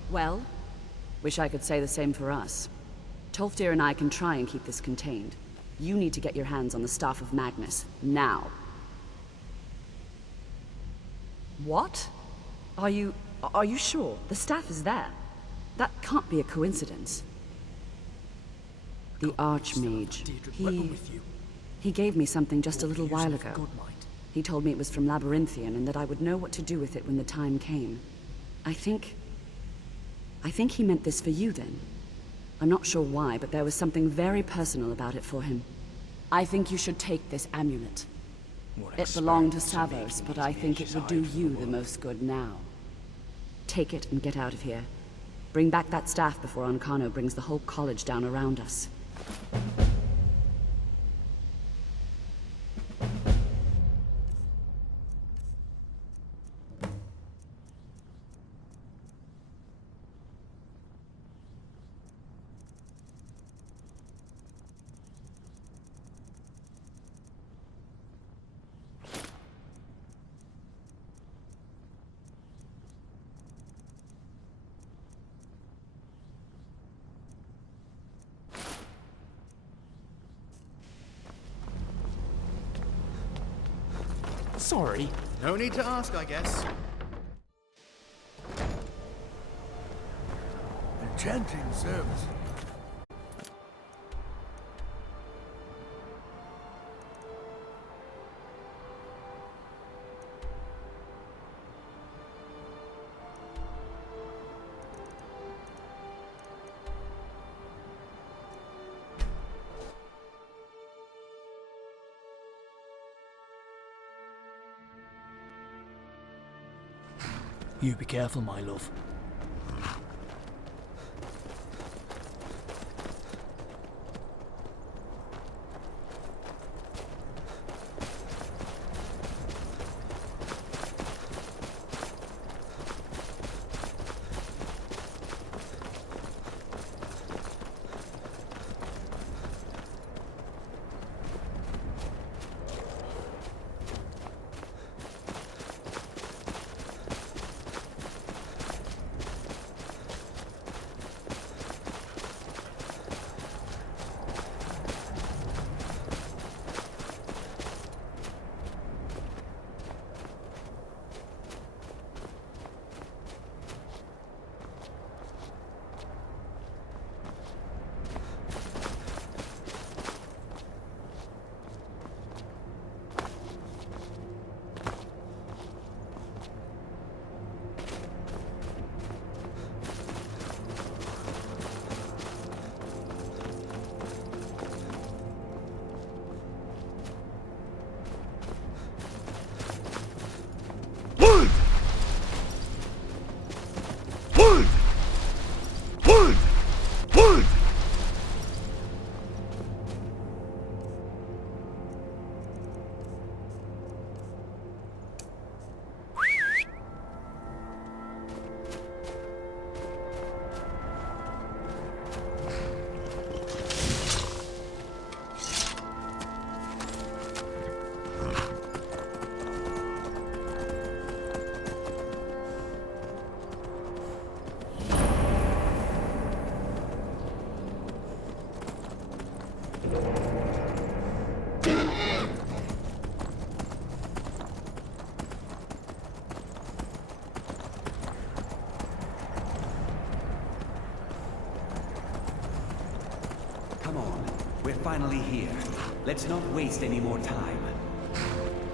Well, wish I could say the same for us. Tolfdir and I can try and keep this contained. You need to get your hands on the Staff of Magnus, now. What? Are you sure? The staff is there. That can't be a coincidence. The Archmage, he gave me something just a little while ago. He told me it was from Labyrinthian and that I would know what to do with it when the time came. I think he meant this for you then. I'm not sure why, but there was something very personal about it for him. I think you should take this amulet. It belonged to Savos, but I think it would do you the most good now. Take it and get out of here. Bring back that staff before Ancano brings the whole college down around us. Sorry. No need to ask, I guess. Enchanting service. You be careful, my love. finally here. Let's not waste any more time.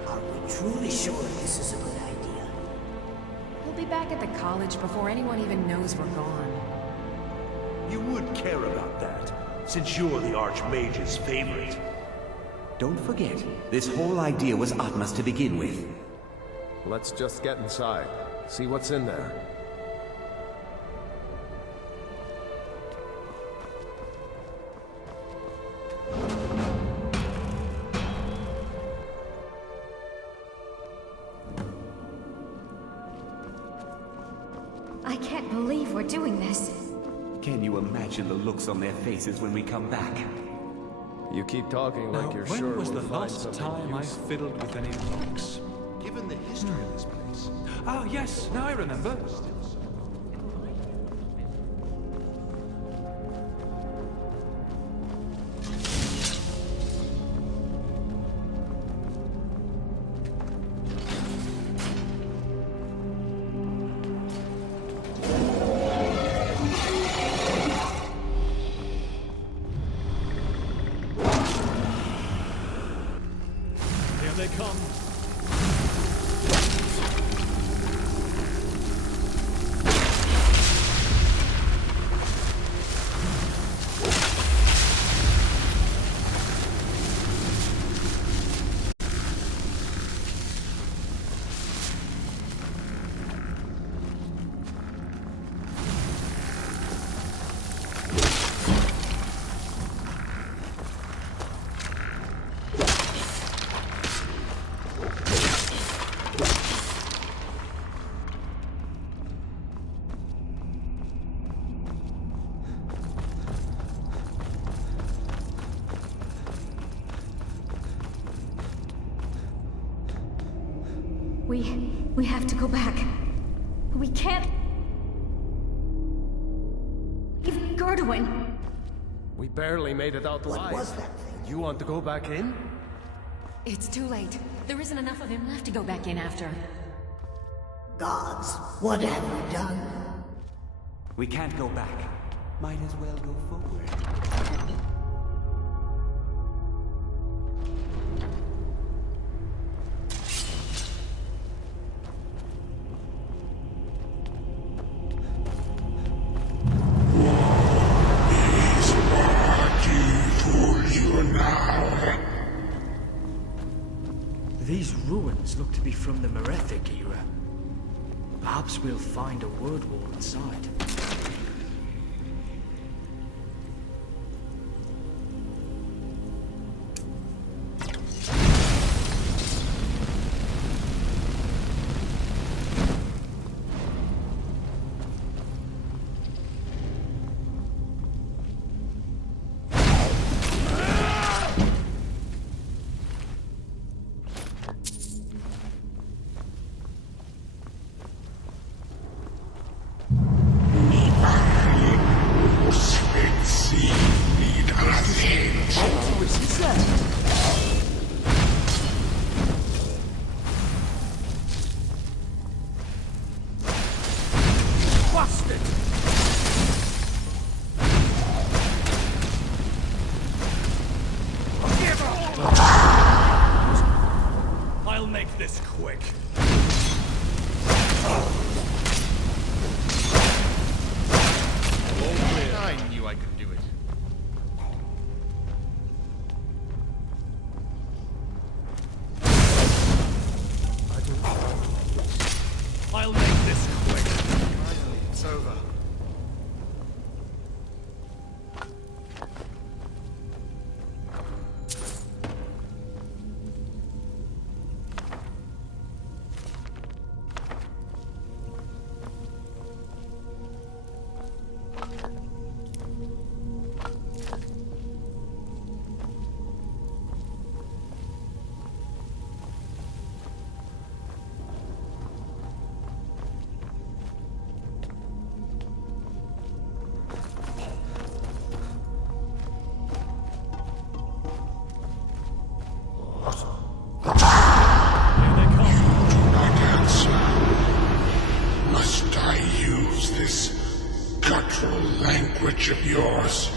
Are we truly sure this is a good idea? We'll be back at the college before anyone even knows we're gone. You would care about that, since you're the Archmage's favorite. Don't forget, this whole idea was Atma's to begin with. Let's just get inside. See what's in there. I can't believe we're doing this. Can you imagine the looks on their faces when we come back? You keep talking like you're sure when was the we'll find last something time I useful. fiddled with any rocks? Given the history of this place. Ah, yes, now I remember. Here they come. We have to go back. We can't leave Gerdwin. We barely made it out alive. What was that thing? You want to go back in? It's too late. There isn't enough of him left to go back in after. Gods, what have we done? We can't go back. Might as well go forward. These ruins look to be from the Merethic era. Perhaps we'll find a word wall inside. I'll make this quick. I knew I could do it. I'll make this quick. Finally, it's over. Must I use this guttural language of yours?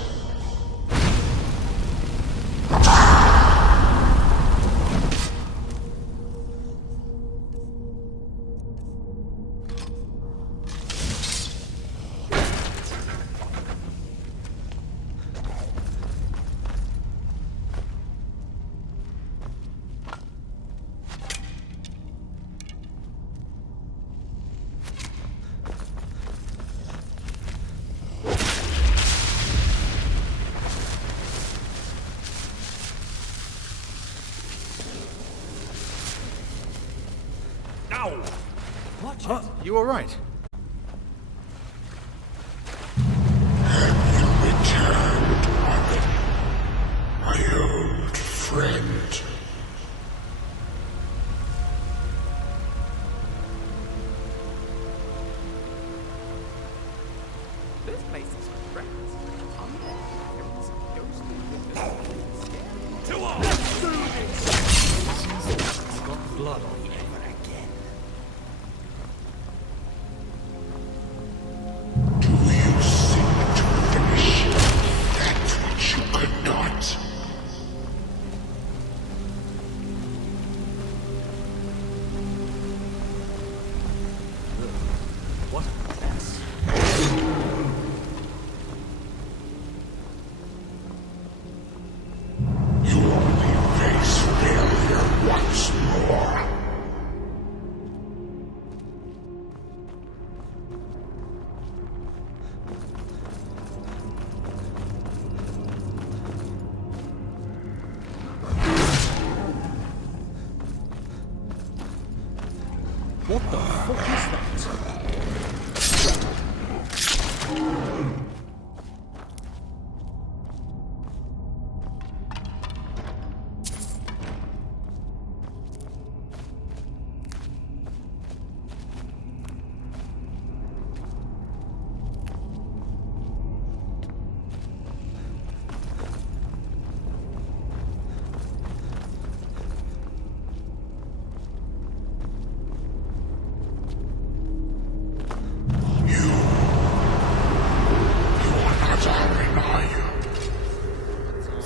You alright? Returned, my old friend. This place is cracked. To all! Let's do this! You've got blood on you. Do you seek to finish that which you could not? What a mess. You only face failure once more. What the fuck is that?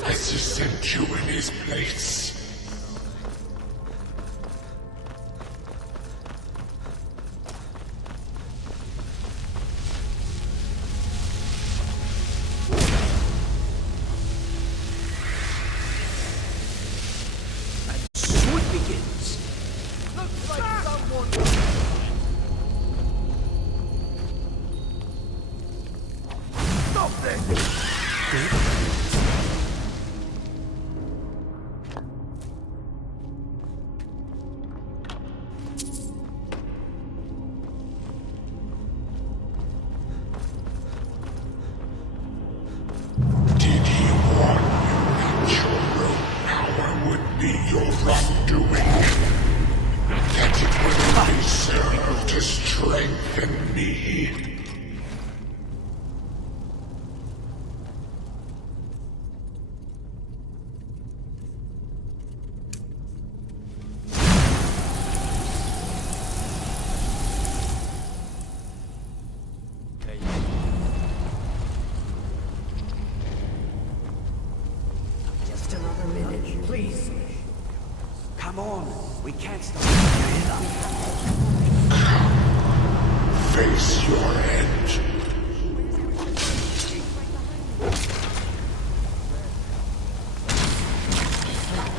Has he sent you in his place? So it begins. Looks like someone... Stop this! Did he warn you that your rogue power would be your wrongdoing? That it would only serve to strengthen me? Just another minute, please. Come on, we can't stop. Face your end.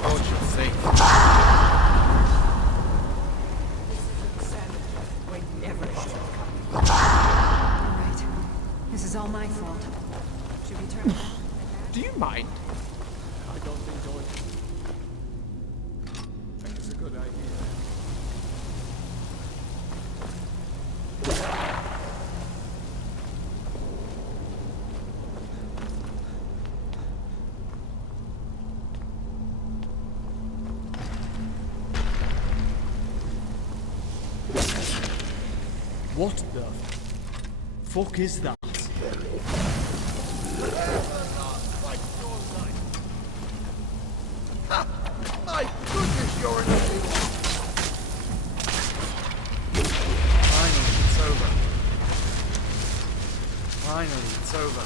Lord, you're safe. Alright. This is all my fault. Should we turn back? Do you mind? I don't enjoy it. I think it's a good idea. What the fuck is that? My goodness, you're an idiot! Finally, it's over. Finally, it's over.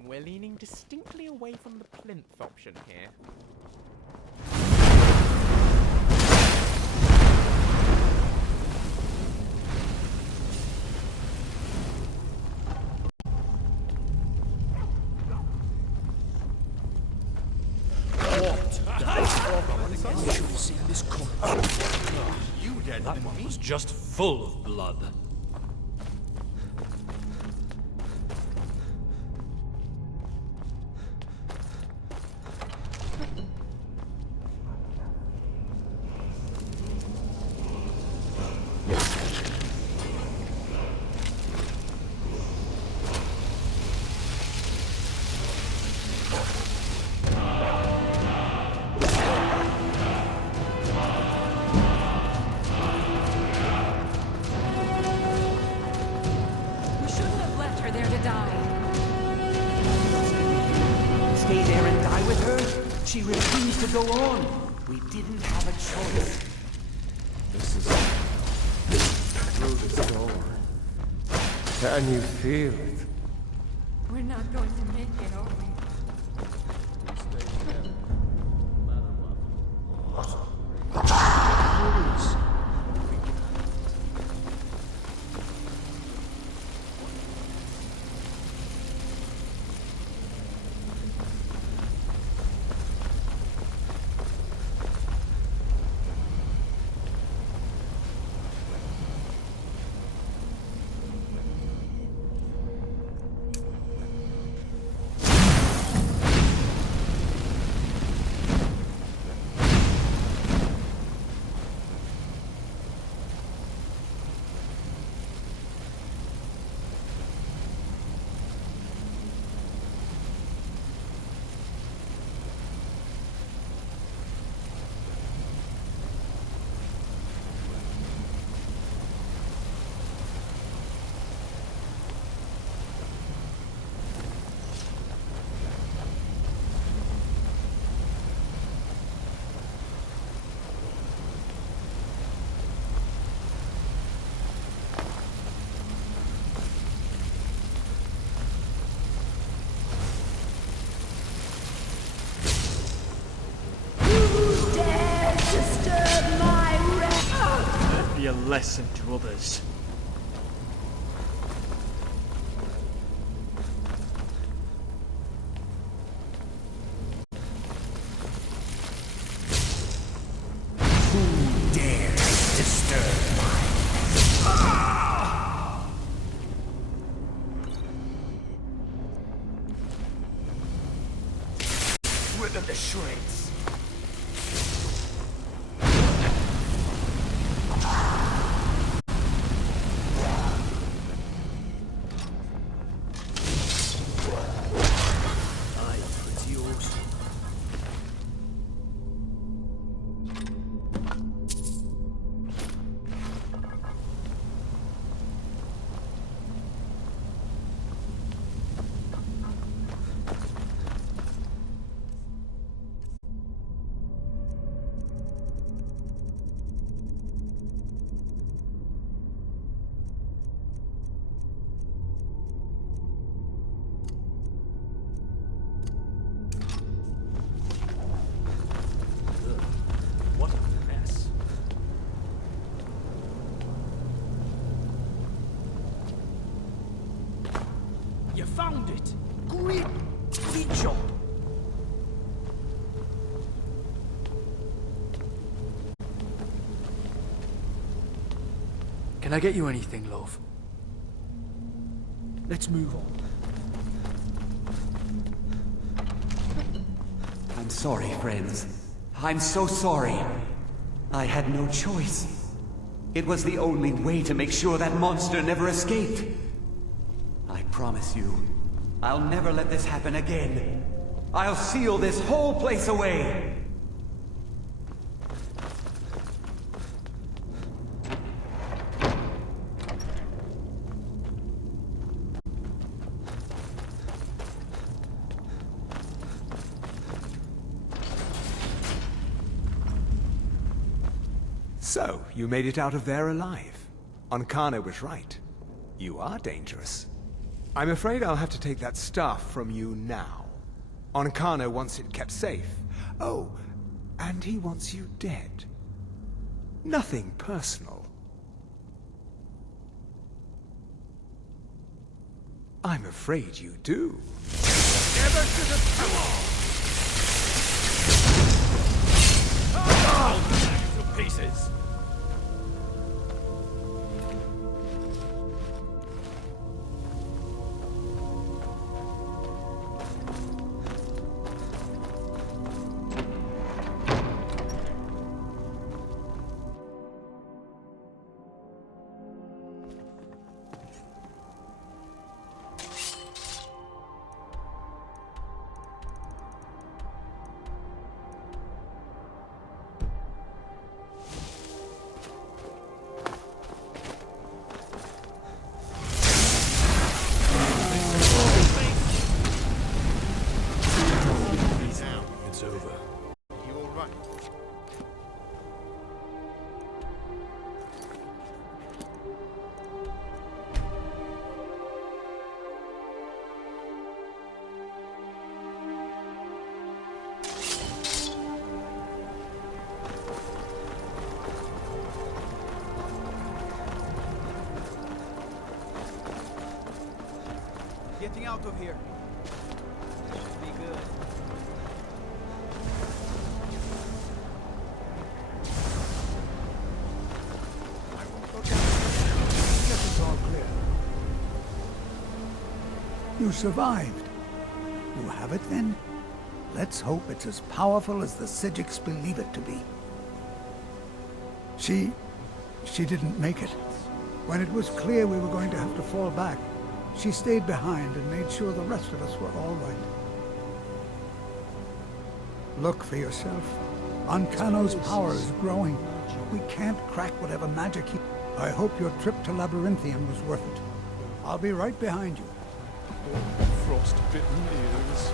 feeling we're leaning distinctly away from the plinth option here. That one was just full of blood. She refused to go on. We didn't have a choice. This is through this door. Can you feel it? We're not going to make it, are we? Be a lesson to others. Who dares disturb my... Rid them to shreds. You found it! Great job! Can I get you anything, love? Let's move on. I'm sorry, friends. I'm so sorry. I had no choice. It was the only way to make sure that monster never escaped. I promise you, I'll never let this happen again. I'll seal this whole place away. So, you made it out of there alive. Ankana was right. You are dangerous. I'm afraid I'll have to take that staff from you now. Onkano wants it kept safe. Oh, and he wants you dead. Nothing personal. I'm afraid you do. Never should have come on! To pieces! Getting out of here. Should be good. I won't go down. Guess it's all clear. You survived. You have it then? Let's hope it's as powerful as the Sijiks believe it to be. She didn't make it. When it was clear we were going to have to fall back, she stayed behind and made sure the rest of us were all right. Look for yourself. Onkano's power is growing. We can't crack whatever magic he... I hope your trip to Labyrinthium was worth it. I'll be right behind you. Frost-bitten ears.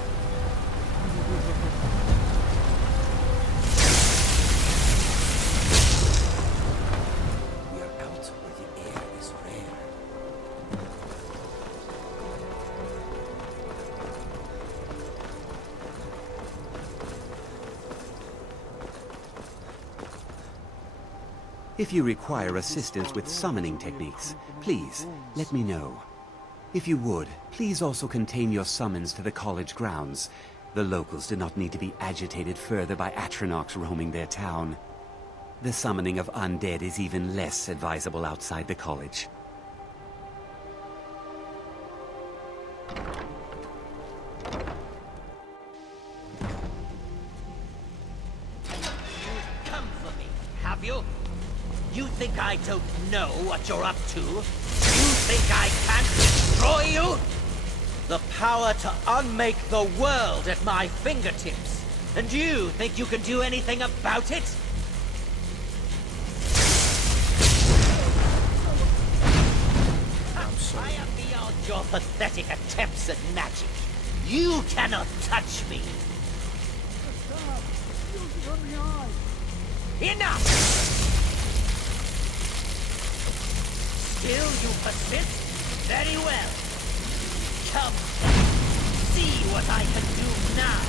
We are out where the air is rare. If you require assistance with summoning techniques, please let me know. If you would, please also contain your summons to the college grounds. The locals do not need to be agitated further by Atronachs roaming their town. The summoning of undead is even less advisable outside the college. Come for me, have you? You think I don't know what you're up to? You think I can't destroy you? The power to unmake the world at my fingertips. And you think you can do anything about it? I am beyond your pathetic attempts at magic. You cannot touch me. Enough! Still you persist? Very well. Come, see what I can do now.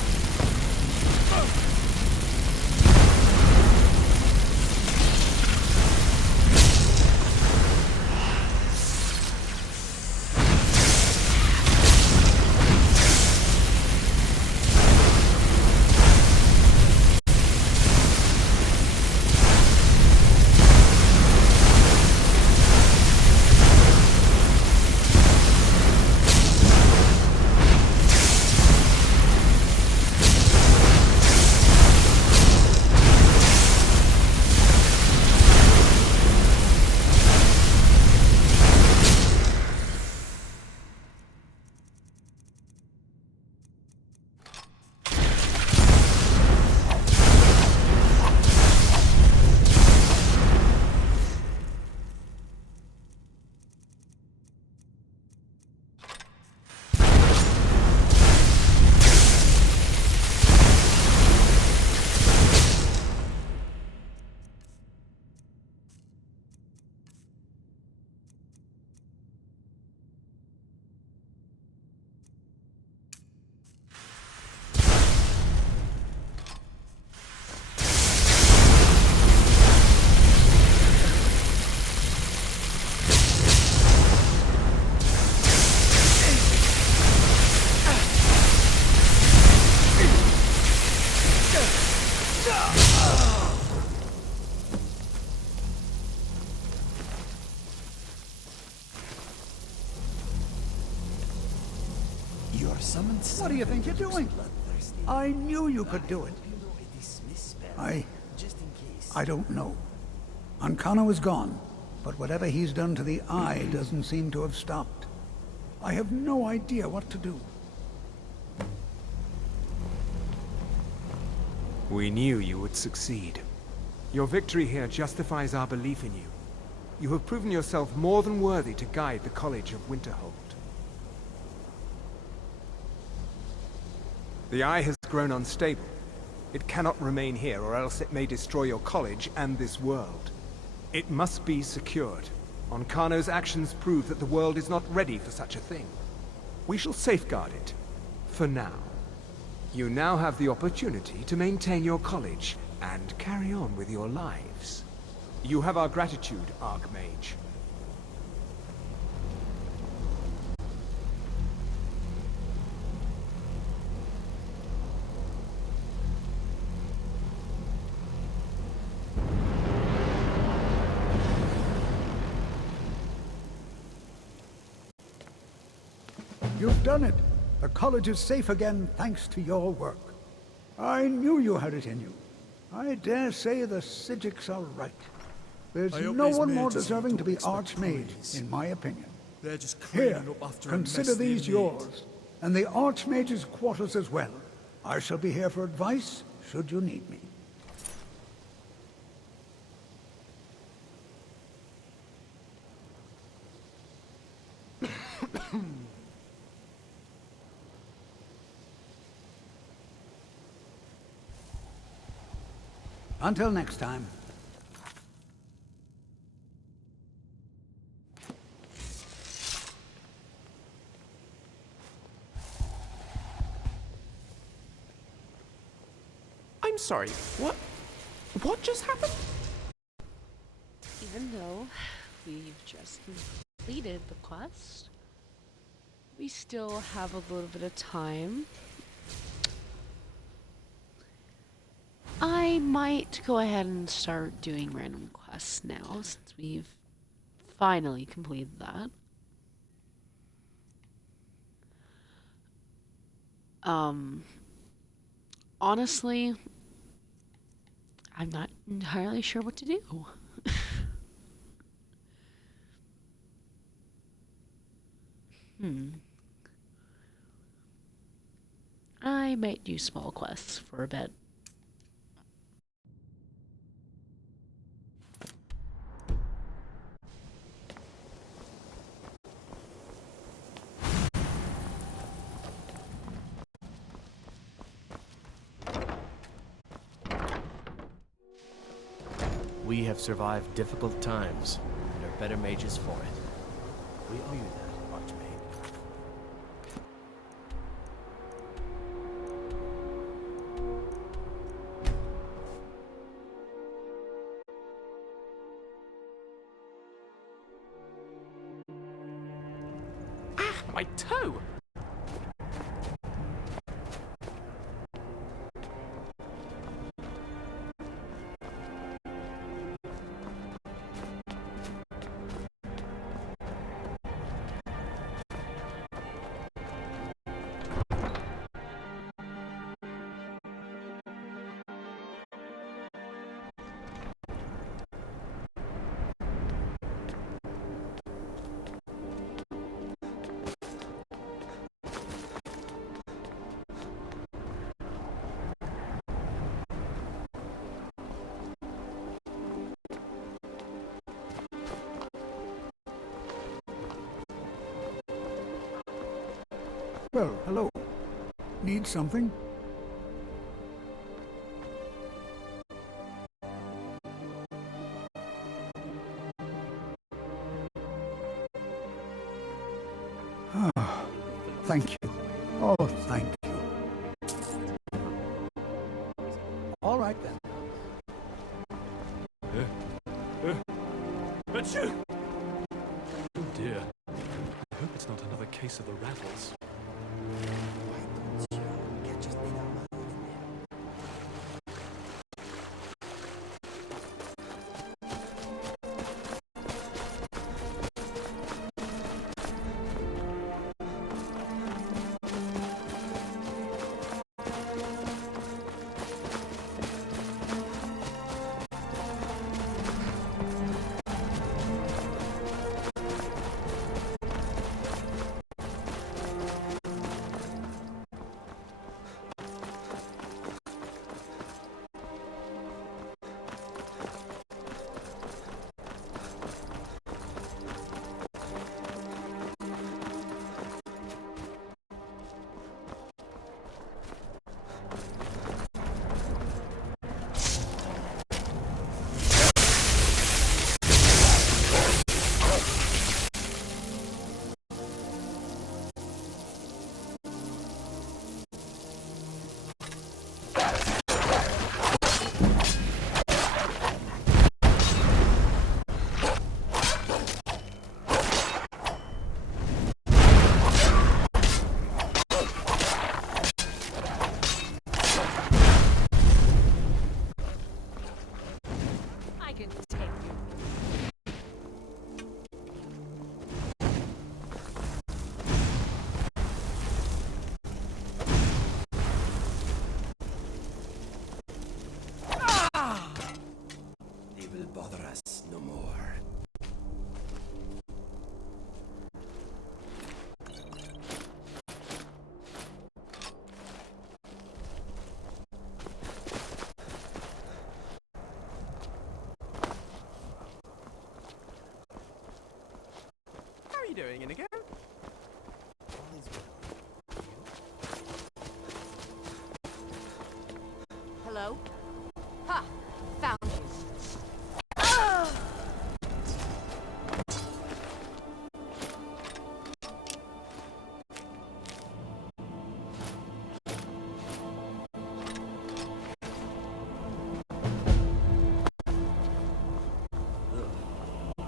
You're summoned. What do you think you're doing? I knew you could do it. I don't know. Ancano is gone, but whatever he's done to the eye doesn't seem to have stopped. I have no idea what to do. We knew you would succeed. Your victory here justifies our belief in you. You have proven yourself more than worthy to guide the College of Winterhold. The eye has grown unstable. It cannot remain here, or else it may destroy your college and this world. It must be secured. Ancano's actions prove that the world is not ready for such a thing. We shall safeguard it, for now. You now have the opportunity to maintain your college and carry on with your lives. You have our gratitude, Archmage. You've done it. The college is safe again thanks to your work. I knew you had it in you. I dare say the Psijics are right. There's no one more deserving to be Archmage, in my opinion. They're just Here, cleaning up after consider a mess they these made. yours, and the Archmage's quarters as well. I shall be here for advice, should you need me. Until next time. I'm sorry, what just happened? Even though we've just completed the quest, we still have a little bit of time. I might go ahead and start doing random quests now, since we've finally completed that. Honestly, I'm not entirely sure what to do. I might do small quests for a bit. We have survived difficult times, and are better mages for it. We owe you that, Archmage. Ah, my toe! Well, hello. Need something? Ah, thank you. Oh, thank you. All right then. Achoo! Oh dear. I hope it's not another case of the rattles.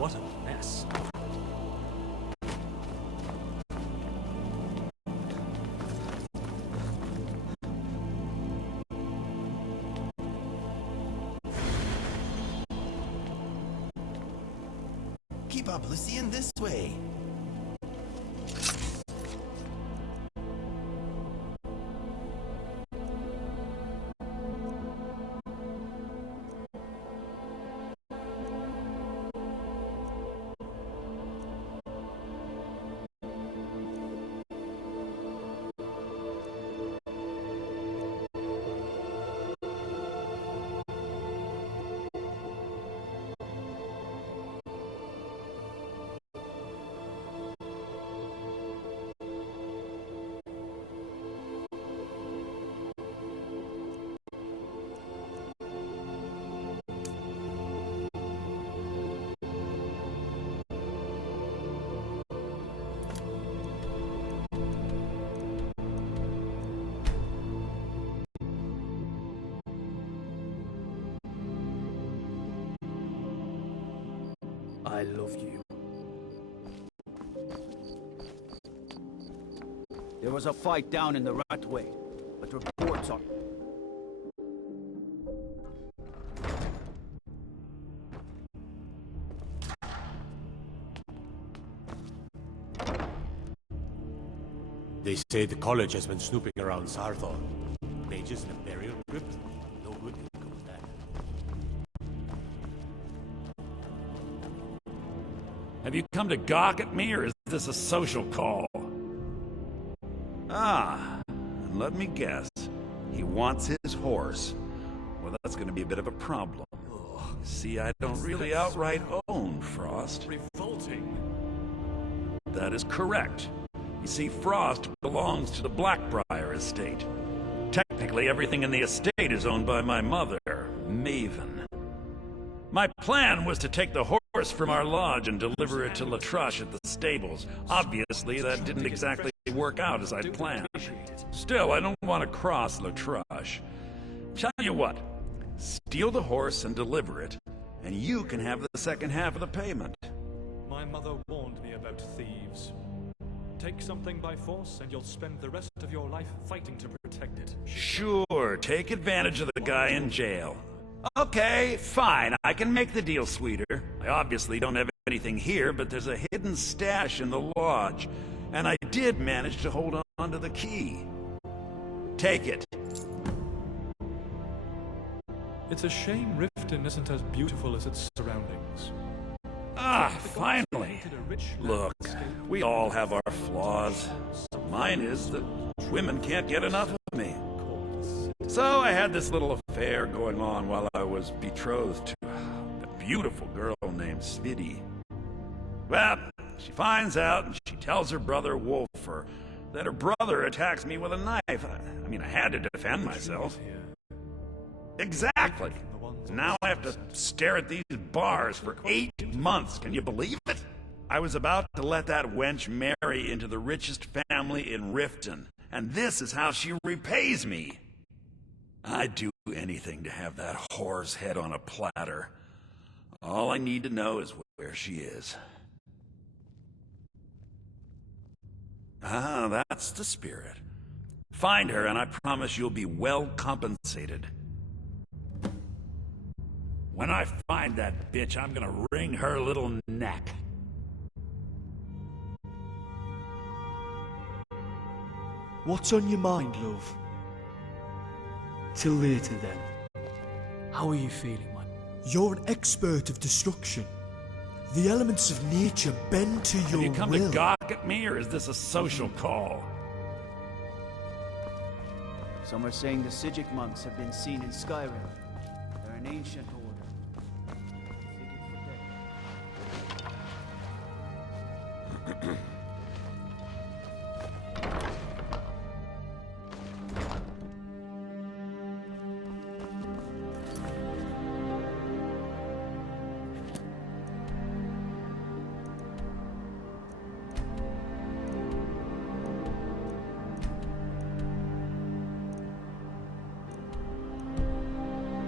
What a mess. Keep up, Lucian, this way. I love you. There was a fight down in the Ratway, but reports are... They say the college has been snooping around Sarthor. Mages in a burial crypt? No good can come of that. Have you come to gawk at me, or is this a social call? Ah, and let me guess. He wants his horse. Well, that's gonna be a bit of a problem. See, I don't really outright own Frost. Revolting. That is correct. You see, Frost belongs to the Blackbriar estate. Technically, everything in the estate is owned by my mother, Maven. My plan was to take the horse from our lodge and deliver it to Latrush at the stables. Obviously, that didn't exactly work out as I'd planned. Still, I don't want to cross Latrush. Tell you what, steal the horse and deliver it, and you can have the second half of the payment. My mother warned me about thieves. Take something by force, and you'll spend the rest of your life fighting to protect it. Sure, take advantage of the guy in jail. Okay, fine, I can make the deal sweeter. I obviously don't have anything here, but there's a hidden stash in the lodge, and I did manage to hold on to the key. Take it. It's a shame Riften isn't as beautiful as its surroundings. Ah, finally. Look, we all have our flaws. Mine is that women can't get enough of me. So I had this little affair going on while I was betrothed to a beautiful girl named Svidi. Well, she finds out and she tells her brother Wolfer that her brother attacks me with a knife. I mean, I had to defend myself. Exactly. Now I have to stare at these bars for 8 months. Can you believe it? I was about to let that wench marry into the richest family in Riften, and this is how she repays me. I'd do anything to have that whore's head on a platter. All I need to know is where she is. Ah, that's the spirit. Find her, and I promise you'll be well compensated. When I find that bitch, I'm gonna wring her little neck. What's on your mind, love? Till later, then. How are you feeling, man? You're an expert of destruction. The elements of nature bend to your will. Have you come to gawk at me, or is this a social call? Some are saying the Sijic monks have been seen in Skyrim. They're an ancient order.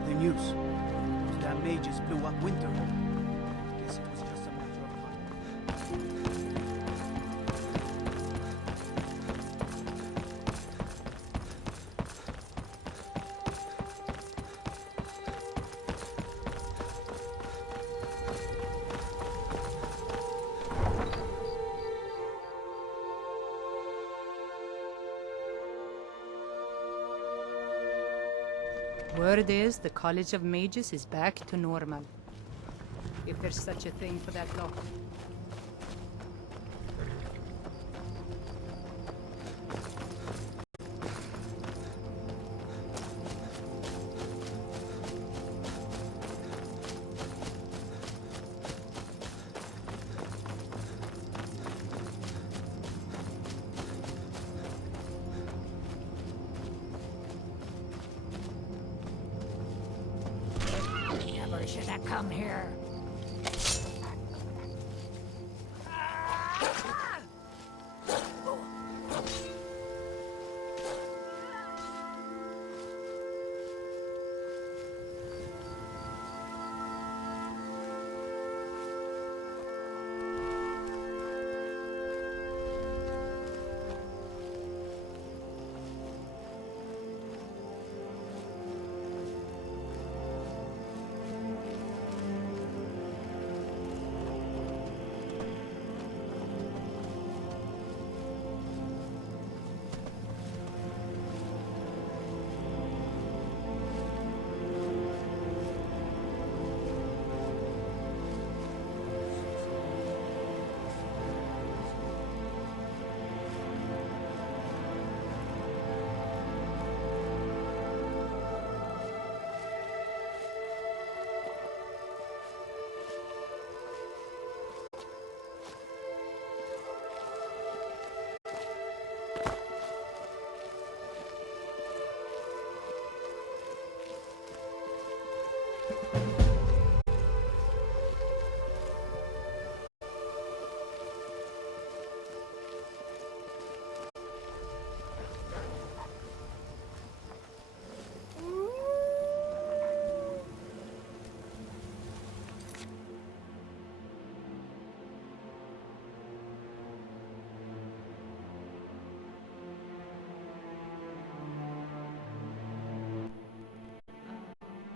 The news. Those damn mages blew up Winterhold. Guess it was just a matter Word is, the College of Mages is back to normal. If there's such a thing for that long. Never should have come here.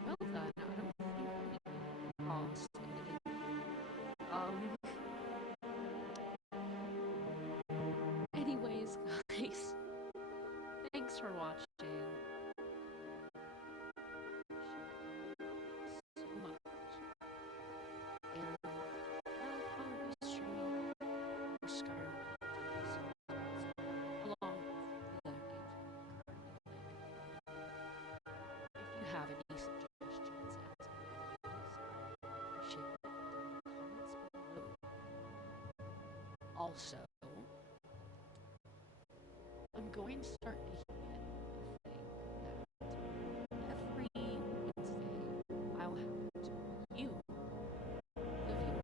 Well then, I don't think we lost anyways, guys, thanks for watching. So much. And I'll probably stream more Skyrim along with the other games I'm currently playing. If you have any suggestions, as always, share them in the comments below. Also, I'm going to start making it a thing that every Wednesday I'll have you, the viewer, can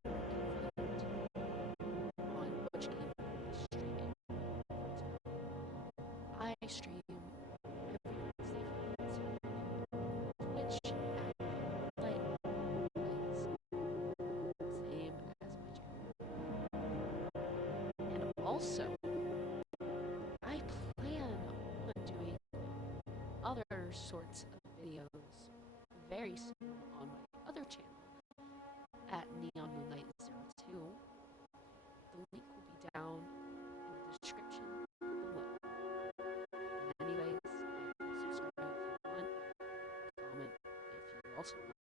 vote on which game I'm streaming. I stream every Wednesday for Twitch at NeonMoonlightPlays, same as my channel. And also, I plan on doing other sorts of videos very soon on my other channel at NeonMoonlight02. The link will be down in the description below. And anyways, subscribe if you want, comment if you also want.